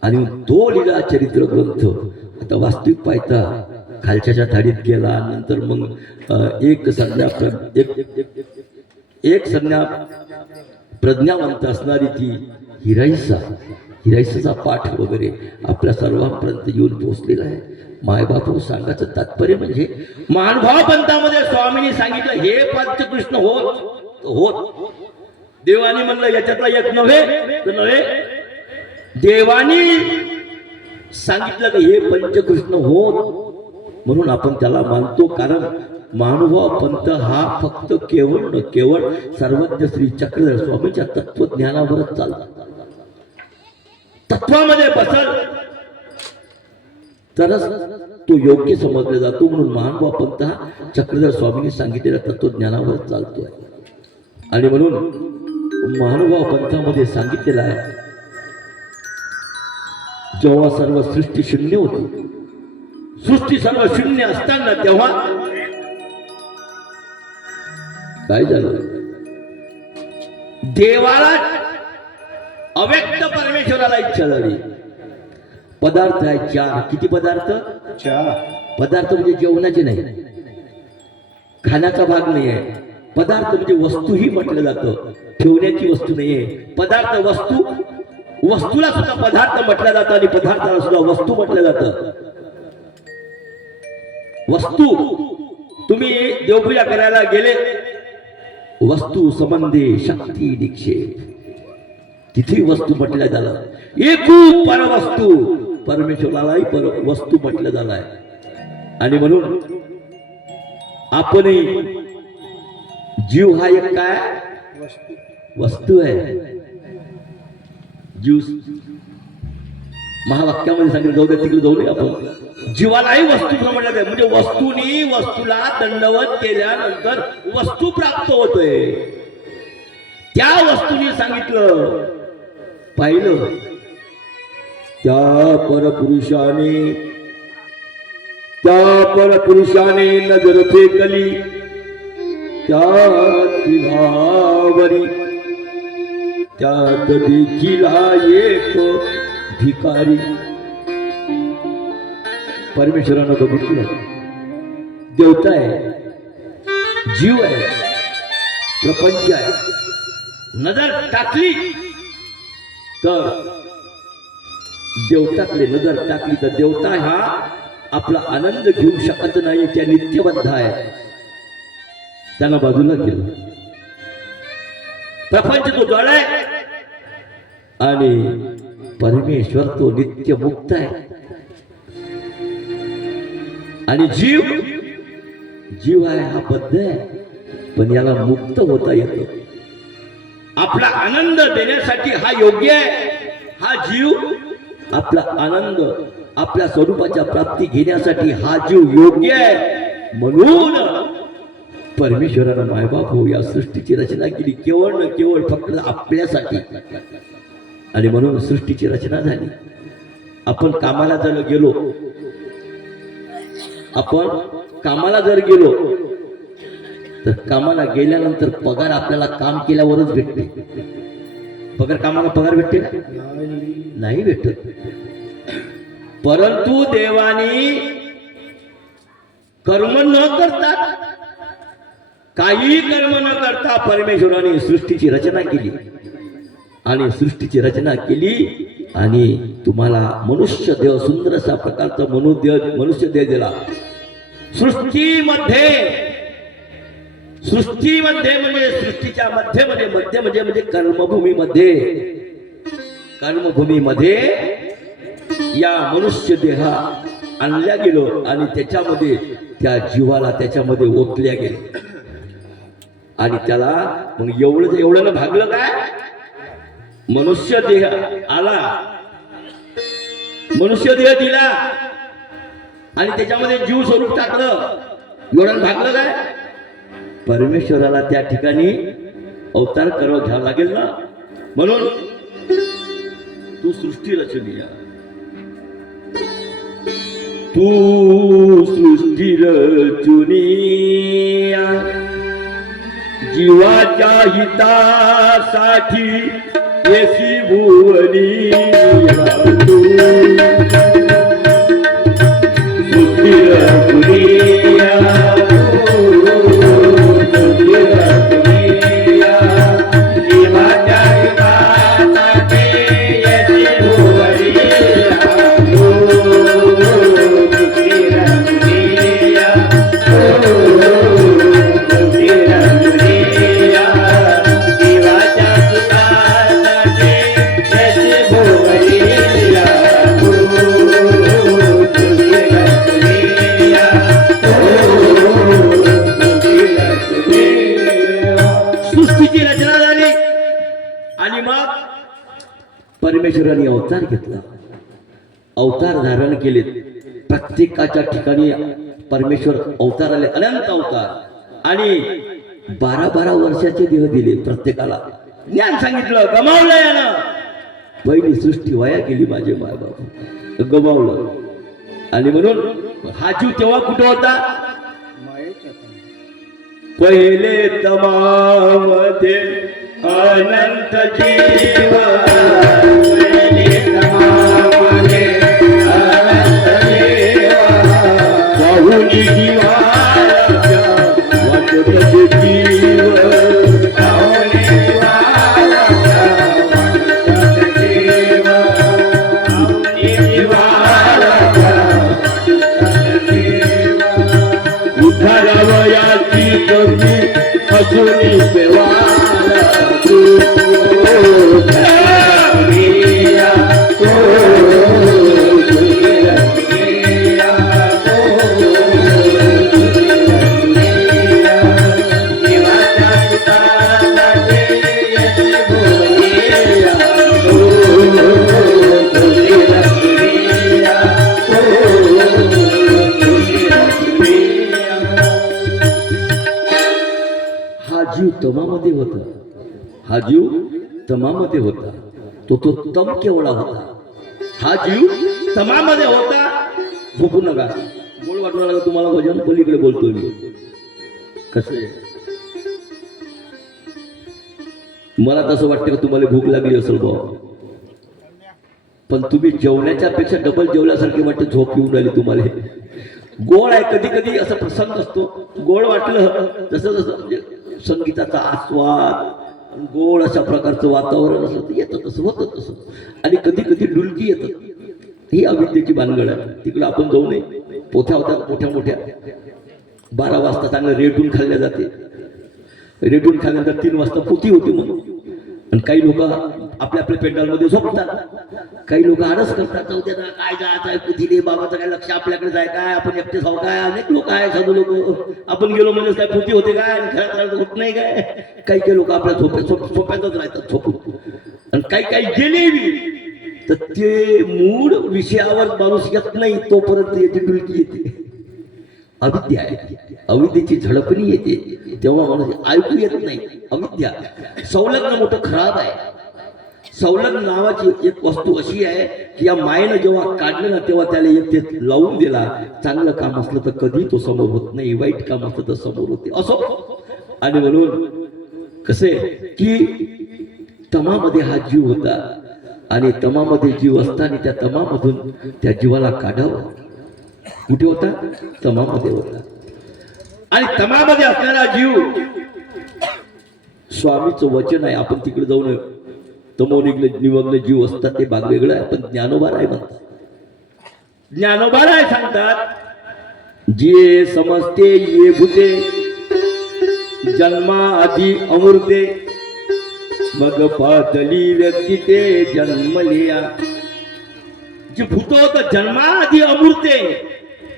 आणि तो लीळा चरित्र ग्रंथ आता वास्तविक पाहता खालच्या थाळीत गेला. नंतर मग एक संज्ञा प्रज्ञावंत असणारी ती हिराईसाचा पाठ वगैरे आपल्या सर्वांपर्यंत येऊन पोहोचलेला आहे. मायबापू सांगायचं तात्पर्य म्हणजे महानुभाव पंथामध्ये स्वामींनी सांगितलं हे पंचकृष्ण होत. देवानी म्हणलं याच्यातला एक नव्हे तर नव्हे, देवानी सांगितलं की हे पंचकृष्ण होत, म्हणून आपण त्याला मानतो. कारण महानुभाव पंथ हा फक्त केवळ सर्वज्ञ श्री चक्रधर स्वामींच्या तत्वज्ञानावरच चालला. तत्वामध्ये बसल तरच तो योग्य समजला जातो. म्हणून महानुभाव पंथ हा चक्रधर स्वामींनी सांगितलेल्या तत्वज्ञानावर चालतोय. आणि म्हणून महानुभाव पंथामध्ये सांगितलेलं आहे, जेव्हा सर्व सृष्टी शून्य होती, सृष्टी सर्व शून्य असताना तेव्हा काय झालं, देवाला अव्यक्त परमेश्वराला इच्छा झाली. पदार्थ आहे 4. किती पदार्थ? 4. पदार्थ म्हणजे जेवणाचे नाही, खाण्याचा भाग नाही आहे. पदार्थ म्हणजे वस्तूही म्हटलं जातं, ठेवण्याची वस्तू नाहीये. पदार्थ वस्तू, वस्तूला सुद्धा पदार्थ म्हटलं जातं आणि पदार्थाला सुद्धा वस्तू म्हटलं जातं. वस्तू, तुम्ही देवपूजा करायला गेले, वस्तू संबंधी शक्ती निक्षेप, तिथे वस्तू म्हटलं झालं. एकू परवस्तू, परमेश्वरालाही पर वस्तू म्हटलं झालंय. आणि म्हणून आपणही जीव हा एक काय वस्तू आहे. जीव महावाक्यामध्ये सांगितलं, जाऊ दे तिकडे जाऊ नये आपण. जीवालाही वस्तू म्हटलं जाते, म्हणजे वस्तूनी वस्तूला दंडवत केल्यानंतर वस्तू प्राप्त होतोय. त्या वस्तूने सांगितलं, पाहिलं त्या परपुरुषाने नजर फेकली त्या तिघावरी, त्यात देखील हा एक भिकारी. परमेश्वरानं बघितलं, देवता आहे, जीव आहे, प्रपंच आहे. नजर टाकली तर देवताकडे नजर टाकली तर देवता हा आपला आनंद घेऊ शकत नाही, त्या नित्यबद्ध आहे. त्यांना बाजूला केलं. प्रपंच तो जड आहे आणि परमेश्वर तो नित्य मुक्त आहे. आणि जीव आहे हा बद्ध आहे, पण याला मुक्त होता येतो. आपला आनंद देण्यासाठी हा योग्य आहे. हा जीव आपला आनंद, आपल्या स्वरूपाच्या प्राप्ती घेण्यासाठी हा जीव योग्य आहे. म्हणून परमेश्वरानं मायबाप हो या सृष्टीची रचना केली, केवळ न केवळ फक्त आपल्यासाठी. आणि म्हणून सृष्टीची रचना झाली. आपण कामाला जर गेलो, तर कामाला गेल्यानंतर पगार आपल्याला काम केल्यावरच भेटते. पगार भेटते का? नाही भेटत. परंतु देवानी कर्म न करता, काही कर्म न करता परमेश्वराने सृष्टीची रचना केली. आणि सृष्टीची रचना केली आणि तुम्हाला मनुष्य देह, सुंदर असा प्रकारचा मनुष्य देह दिला. सृष्टीमध्ये म्हणजे सृष्टीच्या मध्य म्हणजे कर्मभूमीमध्ये या मनुष्य देहा आणल्या गेलो आणि त्याच्यामध्ये त्या जीवाला त्याच्यामध्ये ओतल्या गेलो. आणि त्याला मग एवढं भागलं काय? मनुष्य देह आला, मनुष्य देह दिला आणि त्याच्यामध्ये जीव स्वरूप टाकलं. एवढं भागलं काय? परमेश्वराला त्या ठिकाणी अवतार घ्यावा लागेल ना. म्हणून तू सृष्टी रचनीया, तू सृष्टी रचनीया, जीवाच्या हितासाठी येसी भुवनी सृष्टी रचनीया. परमेश्वराने अवतार घेतला, अवतार धारण केले. प्रत्येकाच्या ठिकाणी परमेश्वर अवतार आले, अनंत अवतार. आणि 12-12 वर्षाचे देह दिले प्रत्येकाला. ज्ञान सांगितलं, गमावलं यानं. पहिली सृष्टी वाया गेली माझे मायबाप, गमावलं. आणि म्हणून हा जीव तेव्हा कुठं होता? पहिले तमामध्ये अनंत जीव, पहिले तमामध्ये बसुनी पेवाला तू रंगिया तो रंगिया देवाच्या सुताला देय बोलिया हा जीव तमामध्ये होता, हा जीव तमामध्ये होता, तो तम केवढा होता, हा जीव तमामध्ये होता. झोपू नका, गोड वाटू लागला तुम्हाला भजन, पलीकडे बोलतोय मी. कसं आहे, मला तसं वाटतं की तुम्हाला भूक लागली असेल बाबा, पण तुम्ही जेवण्याच्या पेक्षा डबल जेवल्यासारखे वाटतं, झोप येऊन राहिली तुम्हाला. गोड आहे, कधी कधी असं प्रसंग असतो, गोड वाटलं जसं जसं म्हणजे संगीताचा आस्वाद, गोड अशा प्रकारचं वातावरण असं येतं, तसं होतं तसं. आणि कधी कधी डुलकी येतं, ही अविद्येची भानगड आहे. तिकडं आपण जाऊ नये. पोथ्या होत्या मोठ्या मोठ्या, 12 वाजता चांगलं रेटून खाल्ल्या जाते, रेटून खाल्ल्यानंतर 3 वाजता पोथी होती म्हणून. आणि काही लोक आपल्या आपल्या पेंडालमध्ये झोपतात, काही लोक आळस करतात, जाऊ द्या ना, काय जायचं आहे पुथीले, बाबाचं काय लक्ष आपल्याकडे जाय काय, आपण एकटे जाऊ काय. अनेक लोक आहे, साधू लोक, आपण गेलो म्हणजे काय पुथी होते काय, घरात राहायचं होत नाही काय. काही काही लोक आपल्या झोप्यातच राहतात झोपून. आणि काही काही गेले तर ते मूळ विषयावर माणूस येत नाही, तोपर्यंत याची डुलकी येते. अविद्या आहे, अविद्येची झडपणी येते, तेव्हा माणूस ऐकू येत नाही. अविद्या संलग्न मोठं खराब आहे. संलग्न नावाची एक वस्तू अशी आहे की या मायेनं जेव्हा काढलं ना, तेव्हा त्याला एक ते लावून दिला. चांगलं काम असलं तर कधी तो समोर होत नाही, वाईट काम असलं तर समोर होते असो. आणि म्हणून कसे की तमामध्ये हा जीव होता, आणि तमामध्ये जीव असताना त्या तमामधून त्या जीवाला काढावं. कुठे होता? तमामध्ये होता. आणि तमामध्ये असणारा जीव, स्वामीचं वचन आहे, आपण तिकडे जाऊन निमग्न जीव असतात ते भाग वेगळं आहे, पण ज्ञानोबार आहे म्हणतात. ज्ञानोबार आहे सांगतात, जे समजते ये भूते जन्मा आधी अमृते, मग पातली व्यक्ती ते जन्मलिया. जे भूत होत जन्माआधी अमूर्ते,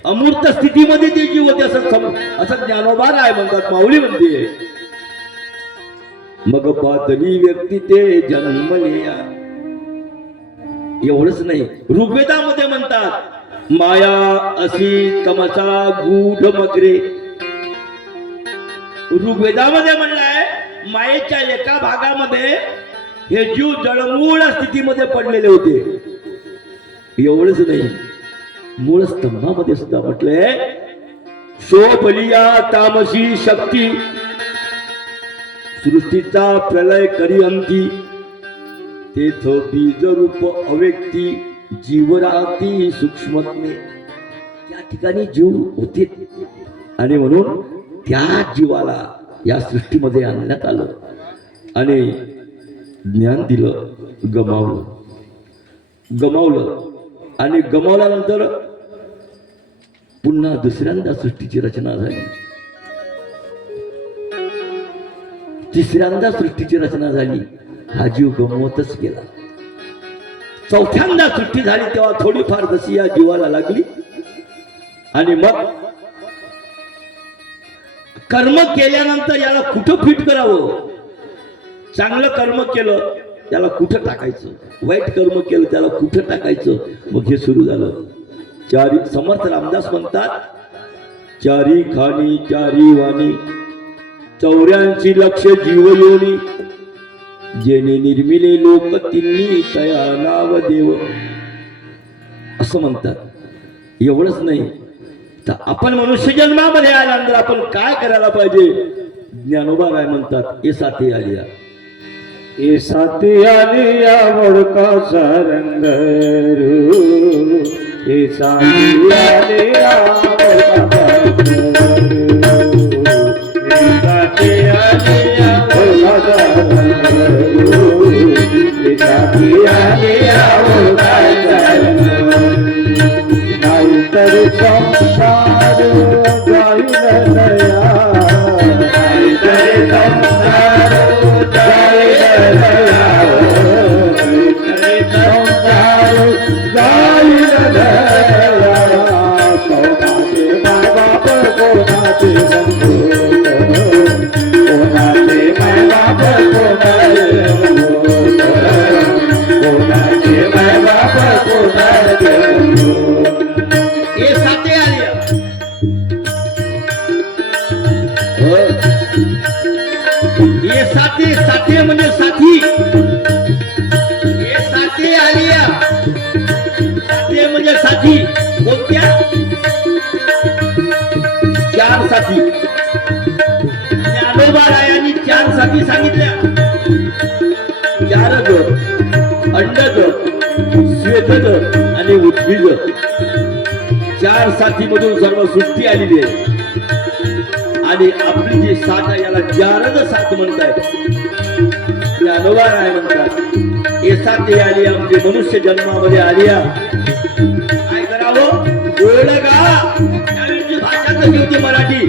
अमूर्त स्थितीमध्ये ते जीव होते असं ज्ञानोबार आहे म्हणतात, माऊली म्हणते. मग पातली व्यक्ती ते जन्मलिया. एवढंच नाही, ऋग्वेदामध्ये म्हणतात, माया अशी तमसा गूढ मगरे. ऋग्वेदामध्ये म्हणलंय, मायेच्या एका भागामध्ये हे जीव जळमूळ स्थितीमध्ये पडलेले होते. एवढंच नाही, मूळ स्तंभामध्ये सुद्धा म्हटलंय, शोभलिया तामसी शक्ती, सृष्टीचा प्रलय करी अंती, तेथ बीज रूप अव्यक्ती, जीवराती सूक्ष्मत्मे. त्या ठिकाणी जीव होते, आणि म्हणून त्या जीवाला या सृष्टीमध्ये आणण्यात आलं आणि ज्ञान दिलं. गमावलं आणि गमावल्यानंतर पुन्हा दुसऱ्यांदा सृष्टीची रचना झाली, तिसऱ्यांदा सृष्टीची रचना झाली. हा जीव गमवतच गेला. चौथ्यांदा सृष्टी झाली तेव्हा थोडीफार जशी या जीवाला लागली, आणि मग कर्म केल्यानंतर याला कुठं फिट करावं. चांगलं कर्म केलं त्याला कुठं टाकायचं, वाईट कर्म केलं त्याला कुठं टाकायचं. मग हे सुरू झालं. चारी समर्थ रामदास म्हणतात, चारी खाणी चारी वाणी 84 लक्ष जीवयोनी, जेणे निर्मिले लोक तिन्ही तया नाव देव. असं म्हणतात. एवढंच नाही तर आपण मनुष्य जन्मामध्ये आल्यानंतर आपण काय करायला पाहिजे. ज्ञानोबा काय म्हणतात, ए साथी आलिया, ए साथी आलिया मोडकाचा रंग रू, ए साथी आलिया मोडकाचा रंग रू, ए साथी आलिया मोडकाचा रंग रू, ए साथी आलिया मोडकाचा रंग रू, नाहीतर संसार जाईल नया, नाहीतर ये साथी साथी म्हणजे साथी ये साथी आलिया साथी म्हणजे साथी कोणत्या चार साथी ज्ञानोबारायांनी चार साथी सांगितल्या चार गट अंडगट श्वेतगट आणि उद्भिद चार साथी मधून सर्व सृष्टी आलेली आहे आणि आपली जी साथ आहे याला चारच साथ म्हणतायत ज्ञानोबाराय म्हणतात हे साथी आली आमची मनुष्य जन्मामध्ये आली काय करावं ओळगा त्यावेळी भाषा कशी होती मराठी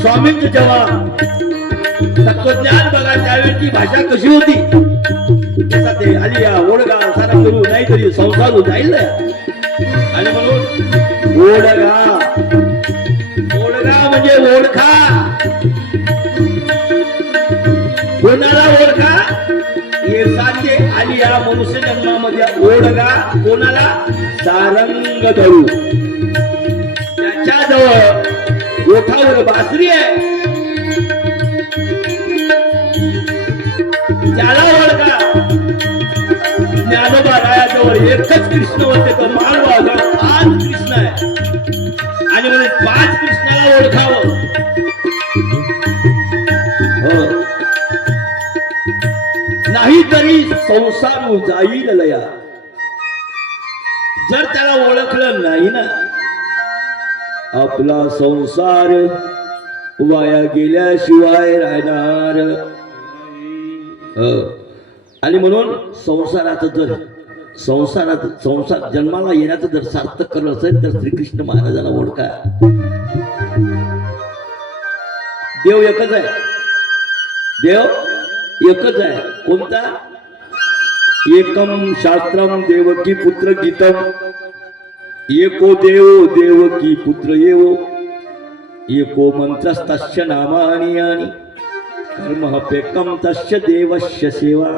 स्वामींचं जेव्हा तत्वज्ञान बघा त्यावेळी भाषा कशी होती ते आली ओळगा सारा करू नाहीतरी संसार होत जाईल ना आणि म्हणून ओळगा ओळगा म्हणजे ओळखा कोणाला ओळखा हे साथे आली या मनुष्य जन्मामध्ये ओळगा कोणाला सारंग धरू त्याच्याजवळ ओठावर बासरी आहे त्याला ओळखा ज्ञानोबा रायाजवळ एकच कृष्ण होते तर मानवाजवळ 5 कृष्ण आहे आणि म्हणून 5 कृष्णाला ओळखावं नाही तरी संसार जाईल लया जर त्याला ओळखलं नाही ना आपला संसार वाया गेल्याशिवाय राहणार आणि म्हणून संसार जन्माला येण्याचं जर सार्थक करलं असेल तर श्रीकृष्ण महाराजांना ओळखा देव एकच आहे देव एकच आहे कोणता एकम शास्त्रम देवकी पुत्र गीतम एको देव देवकी पुत्र येव एको मंत्रस्तस्य नामानि यानि कर्मपेकम तस्य देवस्य सेवा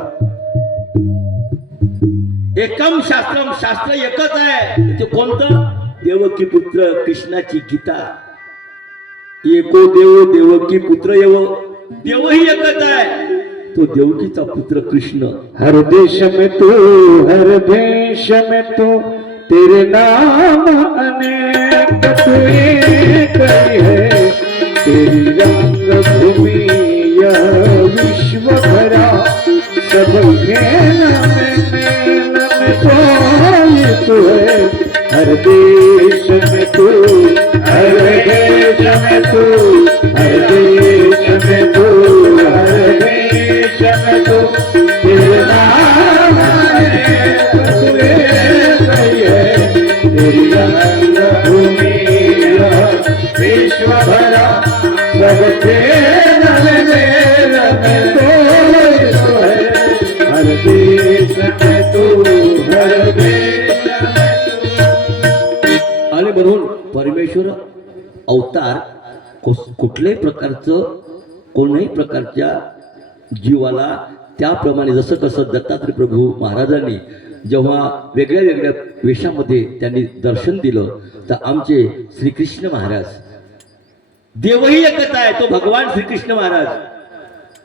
एकम शास्त्रम शास्त्र एकच आहे ते कोणतं देवकी पुत्र कृष्णाची गीता एको देव देवकी पुत्र येव देवही एकच आहे तो देवकीचा पुत्र कृष्ण हर देश में तू हर देश में तू तेरे नाम अनेक तू एक ही है तेरी रंग भूमि यह विश्व भरा सब खेल में तू है हर देश में तू हर देश में तू हर देश में तू हर देश में तू तेरे नाम अनेक तू एक ही है तेरी रंग भूमि विश्व भरा सब खेल में तो है हर देश में तू हर देश आणि म्हणून परमेश्वर अवतार कुठल्याही प्रकारचं कोणत्याही प्रकारच्या जीवाला त्याप्रमाणे जसं कसं दत्तात्रय प्रभू महाराजांनी जेव्हा वेगळ्या वेगळ्या वेशामध्ये त्यांनी दर्शन दिलं तर आमचे श्रीकृष्ण महाराज देवही एकच आहे तो भगवान श्रीकृष्ण महाराज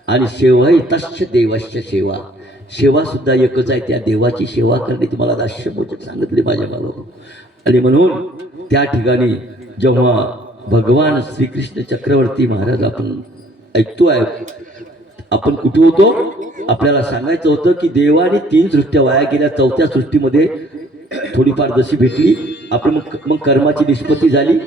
आणि सेवाही तस्य देवस्य सेवा सेवा सुद्धा एकच आहे त्या देवाची सेवा करणे तुम्हाला दास्यमोचक सांगितले माझ्या बाबा आणि म्हणून त्या ठिकाणी जेव्हा भगवान श्रीकृष्ण चक्रवर्ती महाराज आपण ऐकतो आहे आपण कुठे होतो आपल्याला सांगायचं होतं की देवाने 3 सृष्ट्या वाया गेल्या 4थ्या सृष्टीमध्ये थोडीफार जशी भेटली आपण मग कर्माची निष्पत्ती झाली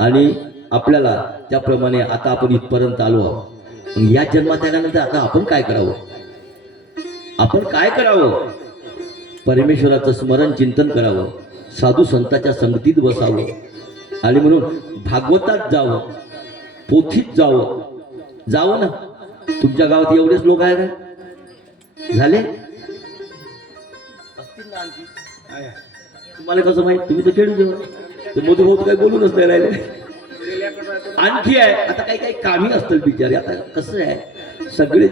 आणि आपल्याला त्याप्रमाणे आता आपण इथपर्यंत आलो आहोत या जन्मात आल्यानंतर आता आपण काय करावं परमेश्वराचं स्मरण चिंतन करावं साधू संतांच्या संगतीत बसावं आणि म्हणून भागवतात जावं पोथीत जावं ना तुमच्या गावात एवढेच लोक आहेत ना झाले तुम्हाला कसं माहित तुम्ही तर खेळून जेव्हा मधुभाऊ काही बोलूनच नाही राहिले आणखी आहे आता काही कामी असतात बिचारे आता कसं आहे सगळे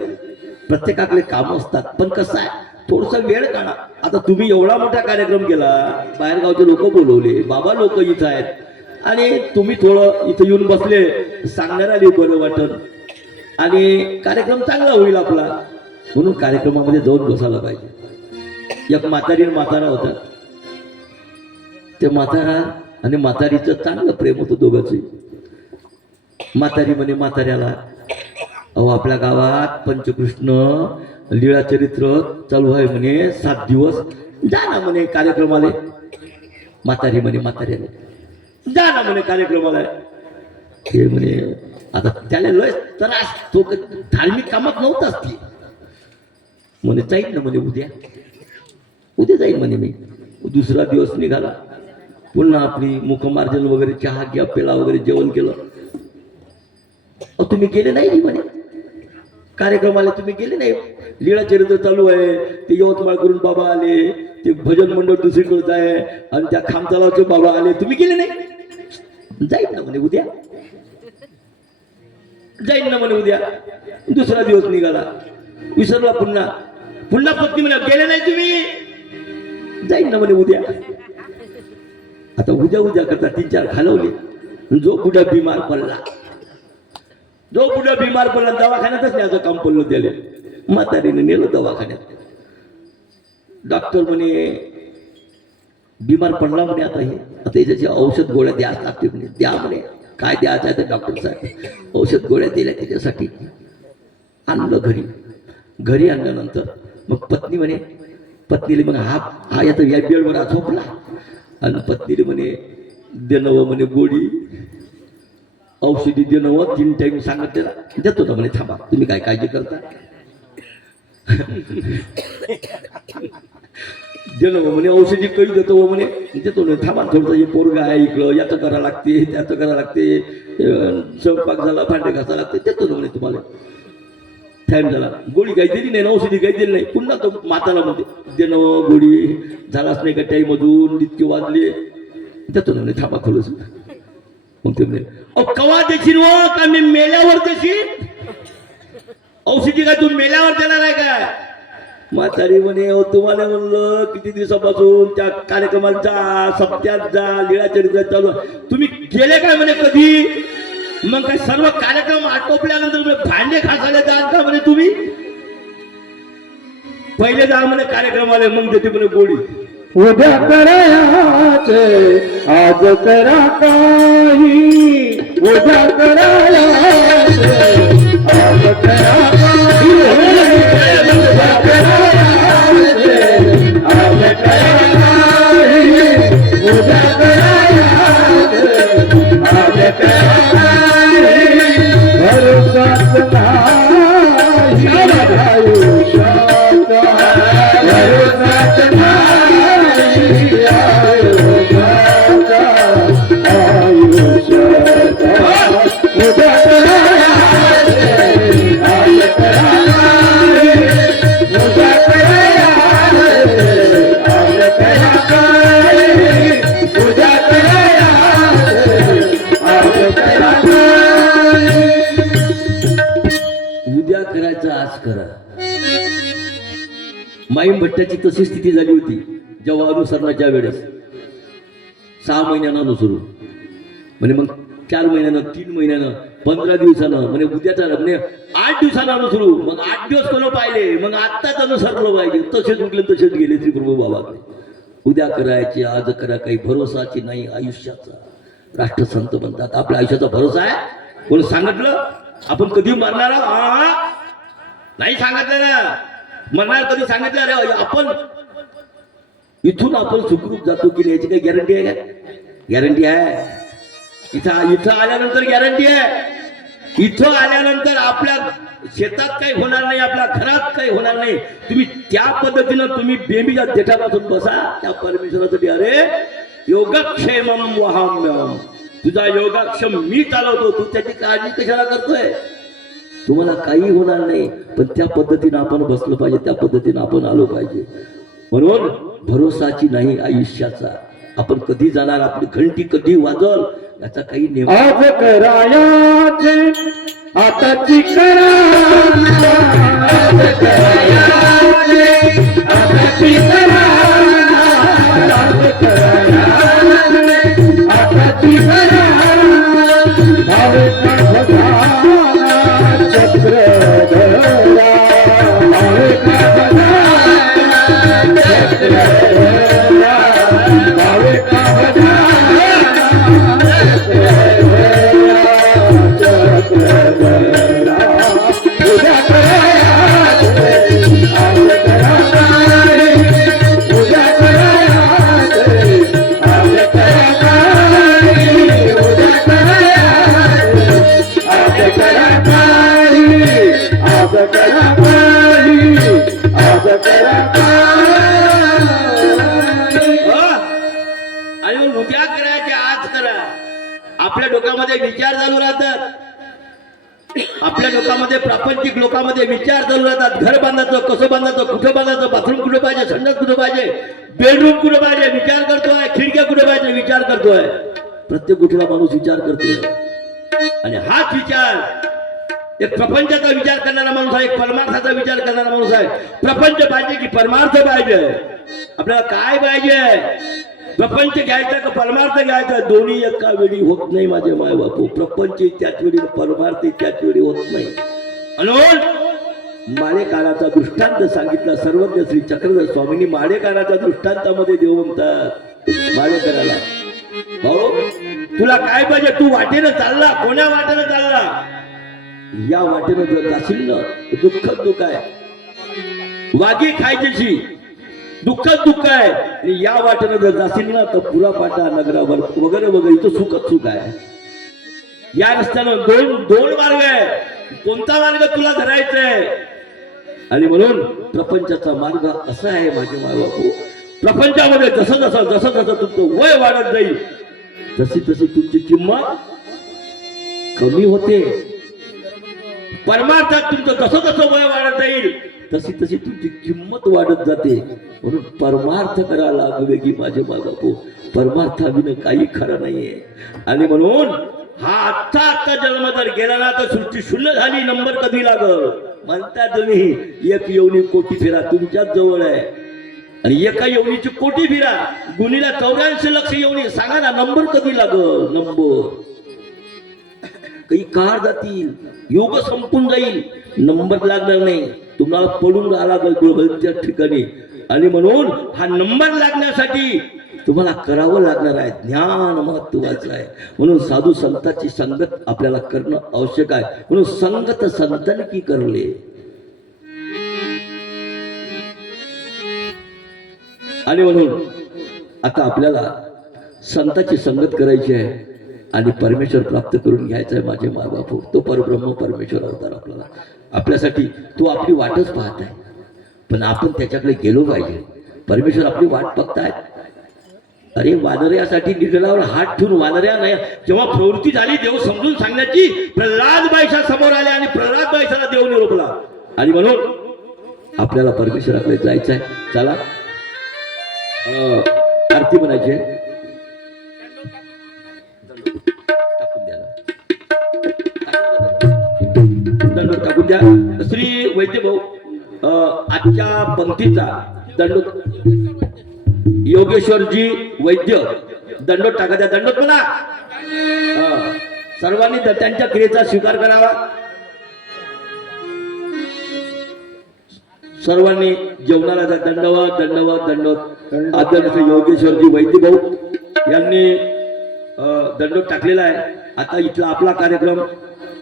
प्रत्येकाकडे काम असतात पण कसं आहे थोडसा वेळ काढा आता तुम्ही एवढा मोठा कार्यक्रम केला बाहेर गावचे लोक बोलवले बाबा लोक इथं आहेत आणि तुम्ही थोडं इथं येऊन बसले सांगणारा बरं वाटत आणि कार्यक्रम चांगला होईल आपला, म्हणून कार्यक्रमामध्ये जाऊन बसायला पाहिजे. एक म्हातारी आणि म्हातारा होता. ते म्हातारा आणि म्हातारीचं चांगलं प्रेम होतं दोघांचं. म्हातारी म्हणे म्हाताऱ्याला, अहो आपल्या गावात पंचकृष्ण लीळा चरित्र चालू आहे म्हणे, 7 दिवस जा ना म्हणे कार्यक्रमाला. म्हातारी म्हणे म्हाताऱ्याला, जा ना म्हणे कार्यक्रमाला. ते म्हणे आता त्याला लय त्रास, तो धार्मिक कामात नव्हताच ती. म्हणे जाईल ना म्हणे उद्या जाईल म्हणे मी. दुसरा दिवस निघाला, पुन्हा आपली मुखमार्जन वगैरे, चहा घ्या पेला वगैरे, जेवण केलं. तुम्ही गेले नाही म्हणे कार्यक्रमाला, तुम्ही गेले नाही. लीळा चरित्र चालू आहे, ते यवतमाळ करून बाबा आले, ते भजन मंडळ दुसरीकडे आहे, आणि त्या खामतलावचे बाबा आले, तुम्ही गेले नाही. जाईल ना म्हणे उद्या, जाईल ना म्हणे उद्या. दुसरा दिवस निघाला, विसरला पुन्हा. पत्नी म्हणे गेले नाही तुम्ही, जाईल ना म्हणे उद्या. आता उद्या करता 3-4 घालवले. जो बुडा बिमार पडला, दवाखान्यातच न्यायचं काम पडलं त्याला. म्हातारीने नेलं दवाखान्यात. डॉक्टर म्हणे बिमार पडला म्हणे, आता याच्याची औषध गोळ्या द्यायला लागते म्हणे. द्या म्हणे, काय द्यायचं आहे ते डॉक्टर साहेब. औषध गोळ्या दिल्या त्याच्यासाठी. आणलं घरी आणल्यानंतर मग पत्नी म्हणे, पत्नीला मग हा याचा या बेडवर झोपला, आणि पत्नीला म्हणे देणं म्हणे गोळी औषधी देणं 3 टाइम सांगितलेला. देतो ना म्हणे, थांबा तुम्ही काय काळजी करता. देणं म्हणे औषधी काही देतो म्हणे, देतो ना, थांबा थोडंसं. हे पोरगा आहे इकडं, याचं करावं लागते, त्याचं करावं लागते, स्वयंपाक झाला, भांडे घासावं लागते, देतो ना म्हणे तुम्हाला. टाइम झाला, गोळी काही दिली नाही, औषधी काही दिली नाही. पुन्हा तो माताला म्हणते देणं गोळी झालाच नाही का टाईम अजून, इतके वाजले, देतो ना म्हणे, थांबा थोडंसं. मग ते म्हणे कवा देशील हो का मी मेल्यावर देशील औषधी, काय तू मेल्यावर देणार आहे काय. म्हातारी म्हणे तुम्हाला म्हणलं किती दिवसापासून त्या कार्यक्रमात जा, सप्त्यात जा, लीळा चरित्र चालू, तुम्ही गेले काय म्हणे कधी. मग काय सर्व कार्यक्रम आटोपल्यानंतर भांडे घासायला जाल का म्हणे तुम्ही. पहिले जा म्हणे कार्यक्रमाला, मग देते म्हणे गोळी. उद्या करायचे आज करा काही, उद्या करायचे आज करा काही, उद्या करायचे आज करा काही, उद्या करायचे आज करा काही. भरोसाच नाही आयुष्याचा, भरोसाच माईम भट्टाची तशी स्थिती झाली होती जेव्हा अनुसरणाच्या वेळेस. 6 महिन्यानं अनुसरू म्हणे, मग 4 महिन्यानं, 3 महिन्यानं, 15 दिवसानं, म्हणे उद्याचा म्हणे 8 दिवसानं अनुसरू. मग 8 दिवस कोण पाहिले, मग आत्ताच अनुसरलं पाहिजे. तसेच उठले तसेच गेले श्रीप्रभू बाबाकडे. उद्या करायचे आज करा काही, भरोसाची नाही आयुष्याचा. राष्ट्रसंत म्हणतात आपल्या आयुष्याचा भरोसा आहे. कोण सांगितलं आपण कधी मरणार नाही, सांगितलं ना. मरणार कधी सांगितलं, अरे आपण इथून आपण सुखरूप जातो की याची काही गॅरंटी आहे का. गॅरंटी आहे. इथं आल्यानंतर गॅरंटी आहे. इथं आल्यानंतर आपल्या शेतात काही होणार नाही, आपल्या घरात काही होणार नाही. तुम्ही त्या पद्धतीनं तुम्ही बेबीच्या देठापासून बसा त्या परमेश्वरासाठी. अरे योगक्षेमम वहाम्यम, तुझा योगक्षेम मी चालवतो, तू त्याची काळजी कशाला करतोय. तुम्हाला काही होणार नाही, पण त्या पद्धतीनं आपण बसलं पाहिजे, त्या पद्धतीनं आपण आलो पाहिजे. म्हणून भरोसाची नाही आयुष्याचा. आपण कधी जाणार, आपली घंटी कधी वाजल याचा काही नेम. आज करायाचे आताची करा, आज करायाचे आताची करा, आज करायाचे आताची करा. भावे का भगवान चक्र आज करा काही, आज करा काही. आणि मग उद्या करायचे आज करा. आपल्या डोक्यामध्ये विचार चालू राहतात, आपल्या डोक्यामध्ये प्रापंचिक लोकांमध्ये विचार चालू राहतात. घर बांधायचं, कसं बांधायचं, कुठं बांधायचं, बाथरूम कुठं पाहिजे, संडास कुठं पाहिजे, बेडरूम कुठं पाहिजे विचार करतोय, खिडक्या कुठं पाहिजे विचार करतोय. प्रत्येक गोष्टीला माणूस विचार करतोय. आणि हाच विचार एक प्रपंचाचा विचार करणारा माणूस आहे, एक परमार्थाचा विचार करणारा माणूस आहे. प्रपंच पाहिजे की परमार्थ पाहिजे, आपल्याला काय पाहिजे, प्रपंच घ्यायचा का परमार्थ घ्यायचा, दोन्ही एका वेळी होत नाही माझे माय बापू. प्रपंच त्याच वेळी, परमार्थ त्याच वेळी होत नाही. म्हणून माळेकाराचा दृष्टांत सांगितला सर्वज्ञ श्री चक्रधर स्वामींनी. माळेकाराच्या दृष्टांतामध्ये देव म्हणतात माळेकराला, भाऊ तुला काय पाहिजे, तू वाटेनं चालला, कोण्या वाटेनं चालला, या वाटेनं जर जाशील ना दुःखच दुःख आहे, वागी खायची दुःखच दुःख आहे. आणि या वाटेनं जर जाशील ना तर पुरा पाटा नगरावर वगैरे वगैरे इथं सुखच सुख आहे. या रस्त्यानं दोन मार्ग आहे, कोणता मार्ग तुला धरायचा आहे. आणि म्हणून प्रपंचाचा मार्ग असा आहे माझे मायबापू. प्रपंचामध्ये जसं जसं तुमचं वय वाढत जाईल तशी तुमची किंमत कमी होते. परमार्थात तुमचं जसं वय वाढत जाईल तशी तुमची किंमत वाढत जाते. म्हणून परमार्थ करा लागवे की माझे बाबापू, परमार्थाविने काही खरं नाहीये. आणि म्हणून हा आत्ता जन्म जर गेला ना तर सृष्टी शून्य झाली, नंबर कधी लागल म्हणता तुम्ही. एक योनी कोटी फिरा तुमच्याच जवळ आहे, आणि एका योनीची कोटी फिरा गुणीला 84 लक्ष योनी, सांगा ना नंबर कधी लागल. नंबर काही काळ जातील, योग संपून जाईल, नंबर लागणार नाही, तुम्हाला पडून राहावं लागेल त्या ठिकाणी. आणि म्हणून हा नंबर लागण्यासाठी तुम्हाला करावं लागणार आहे, ज्ञान महत्वाचं आहे. म्हणून साधू संतांची संगत आपल्याला करणं आवश्यक आहे. म्हणून संगत संतन की करले. आणि म्हणून आता आपल्याला संतांची संगत करायची आहे आणि परमेश्वर प्राप्त करून घ्यायचा आहे माझे मायबापू. तो परब्रह्म परमेश्वर अवतार आपल्याला आपल्यासाठी तो आपली वाटच पाहत आहे, पण आपण त्याच्याकडे गेलो पाहिजे. परमेश्वर आपली वाट बघतायत. अरे वानऱ्यासाठी निघाल्यावर हात ठेवून वानऱ्या नाही, जेव्हा प्रवृत्ती झाली देव समजून सांगण्याची, प्रल्हाद बाईशा समोर आले आणि प्रल्हाद बाईशाला देव निरोपला. आणि म्हणून आपल्याला परमेश्वराकडे जायचं आहे. चला आरती म्हणायची, दंडोत टाकून द्या. श्री वैद्य भाऊ आजच्या पंक्तीचा दंडोत, योगेश्वरजी वैद्य दंडोत टाका द्या. दंडोत म्हणा, सर्वांनी त्यांच्या क्रियेचा स्वीकार करावा. सर्वांनी जेवणाला दंडवत दंडवत दंडवत. आदरणीय योगेश्वरजी वैद्य भाऊ यांनी दंडोत टाकलेला आहे. आता इथला आपला कार्यक्रम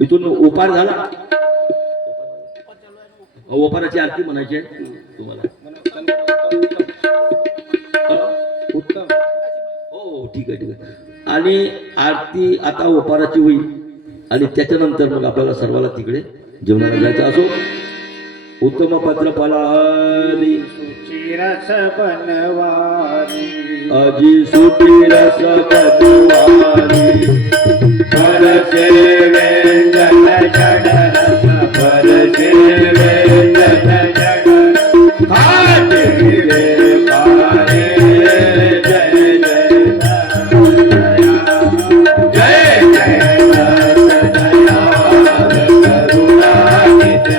इथून ओपार झाला. ओपाराची आरती म्हणायची आहे तुम्हाला. हो ठीक आहे. आणि आरती आता ओपाराची होईल आणि त्याच्यानंतर मग आपल्याला सर्वाला तिकडे जेवणाला जायचं. असो उत्तम पत्र फलाली रस बनवारी, अजी सुटी रस बनवारी, परसे व्यंजन जड रस, परसे व्यंजन जड खाते रे पारे. जय जय जय जय दया करुणा नित्य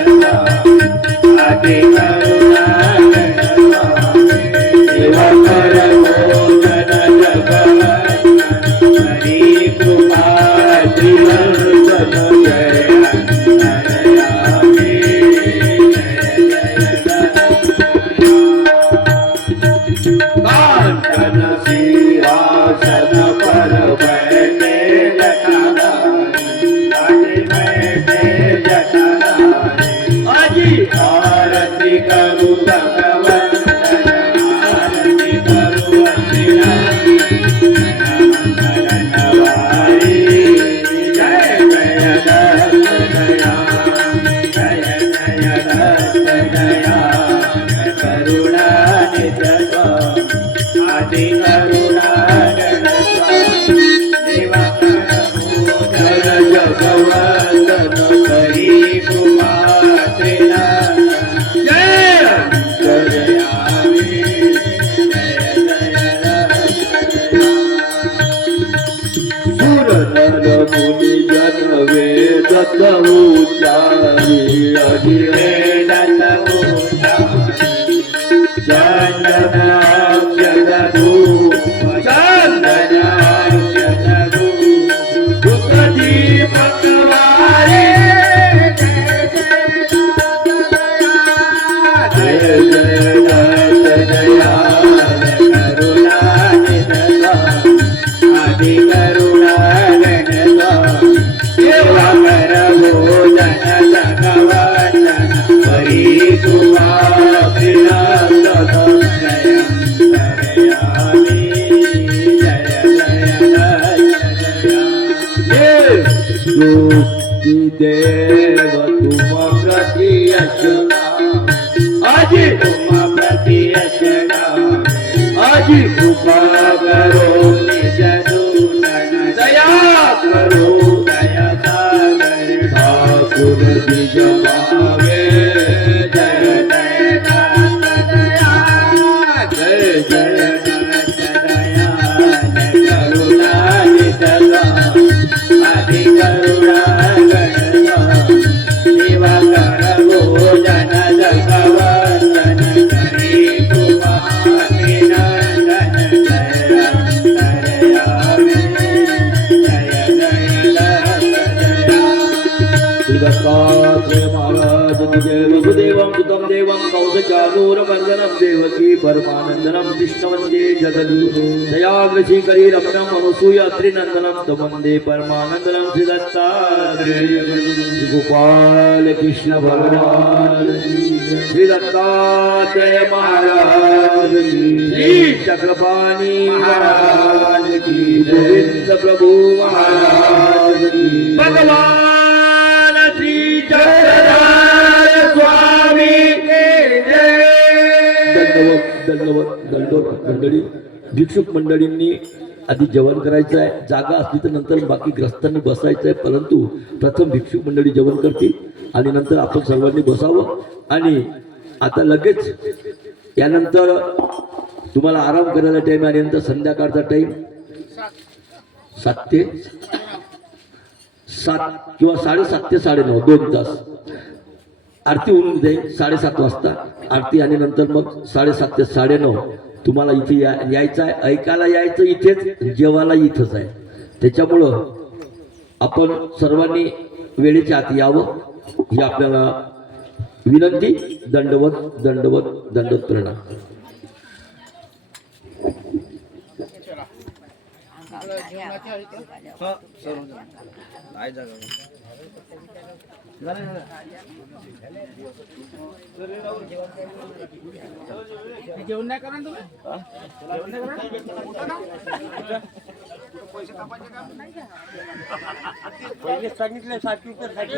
आदि करुणा सेवा करो जन जगत हरि कृपा श्रीवल्लभ. उच्चारी वेदांत उच्चारी चंदनाक्षर धूप चंदनाक्षर धूप दुःख दीपक वारे जय जय दत्त दयाल करुणा निधना आदि करुणा गणना देवा कर भोजन भगवान हरी तुमा प्रिया देव तुम प्रति आजी तुम प्रति आजी कृपा करो निज दूतन दया करो दया सागर ठाकुर निज भावे जय जय दत्त दयाल जय जय दत्त दयाल करुणा निधना आदि करुणा गणना सेवा कर भोजन जगवंदन करी कुमारिनंदन जय अंतर्यामी जय जय दत्त दयाल श्री महाराज जय वसुदेवं सुतं देवं कौसचानूरमर्दनं देवकी परमानन्दनं कृष्णवन्दे जगद्गुरु दयाग्रशीकरी रमणं अनुसूय त्रिनन्दनं तं वन्दे परमानन्दनं श्री दत्तात्रेय श्री गोपाल कृष्ण भगवान श्री दत्तात्रेय महाराज श्री चक्रपाणी महाराज की गोविंद प्रभु महाराज की भगवान श्री चक्रधर स्वामी के जय दंडवत दंडवत मंडळी भिक्षुक मंडळींनी आधी जेवण करायचं आहे. जागा असली तर नंतर बाकी ग्रस्तांनी बसायचं आहे, परंतु प्रथम भिक्षुक मंडळी जेवण करतील आणि नंतर आपण सर्वांनी बसावं. आणि आता लगेच यानंतर तुम्हाला आराम करायला टाईम आणि नंतर संध्याकाळचा टाईम 7 ते 7 किंवा 7:30 ते 9:30 2 तास आरती होऊन जाईल. 7:30 वाजता आरती आणि नंतर मग 7:30 ते 9:30 तुम्हाला इथे यायचं आहे. ऐकायला यायचं इथेच, जेवायला इथंच आहे. त्याच्यामुळं आपण सर्वांनी वेळेच्या आत यावं ही आपल्याला विनंती. दंडवत दंडवत दंडवत प्रणाम. जेवण नाही करा तुम्ही पहिले सांगितलं 60 लिटर साठी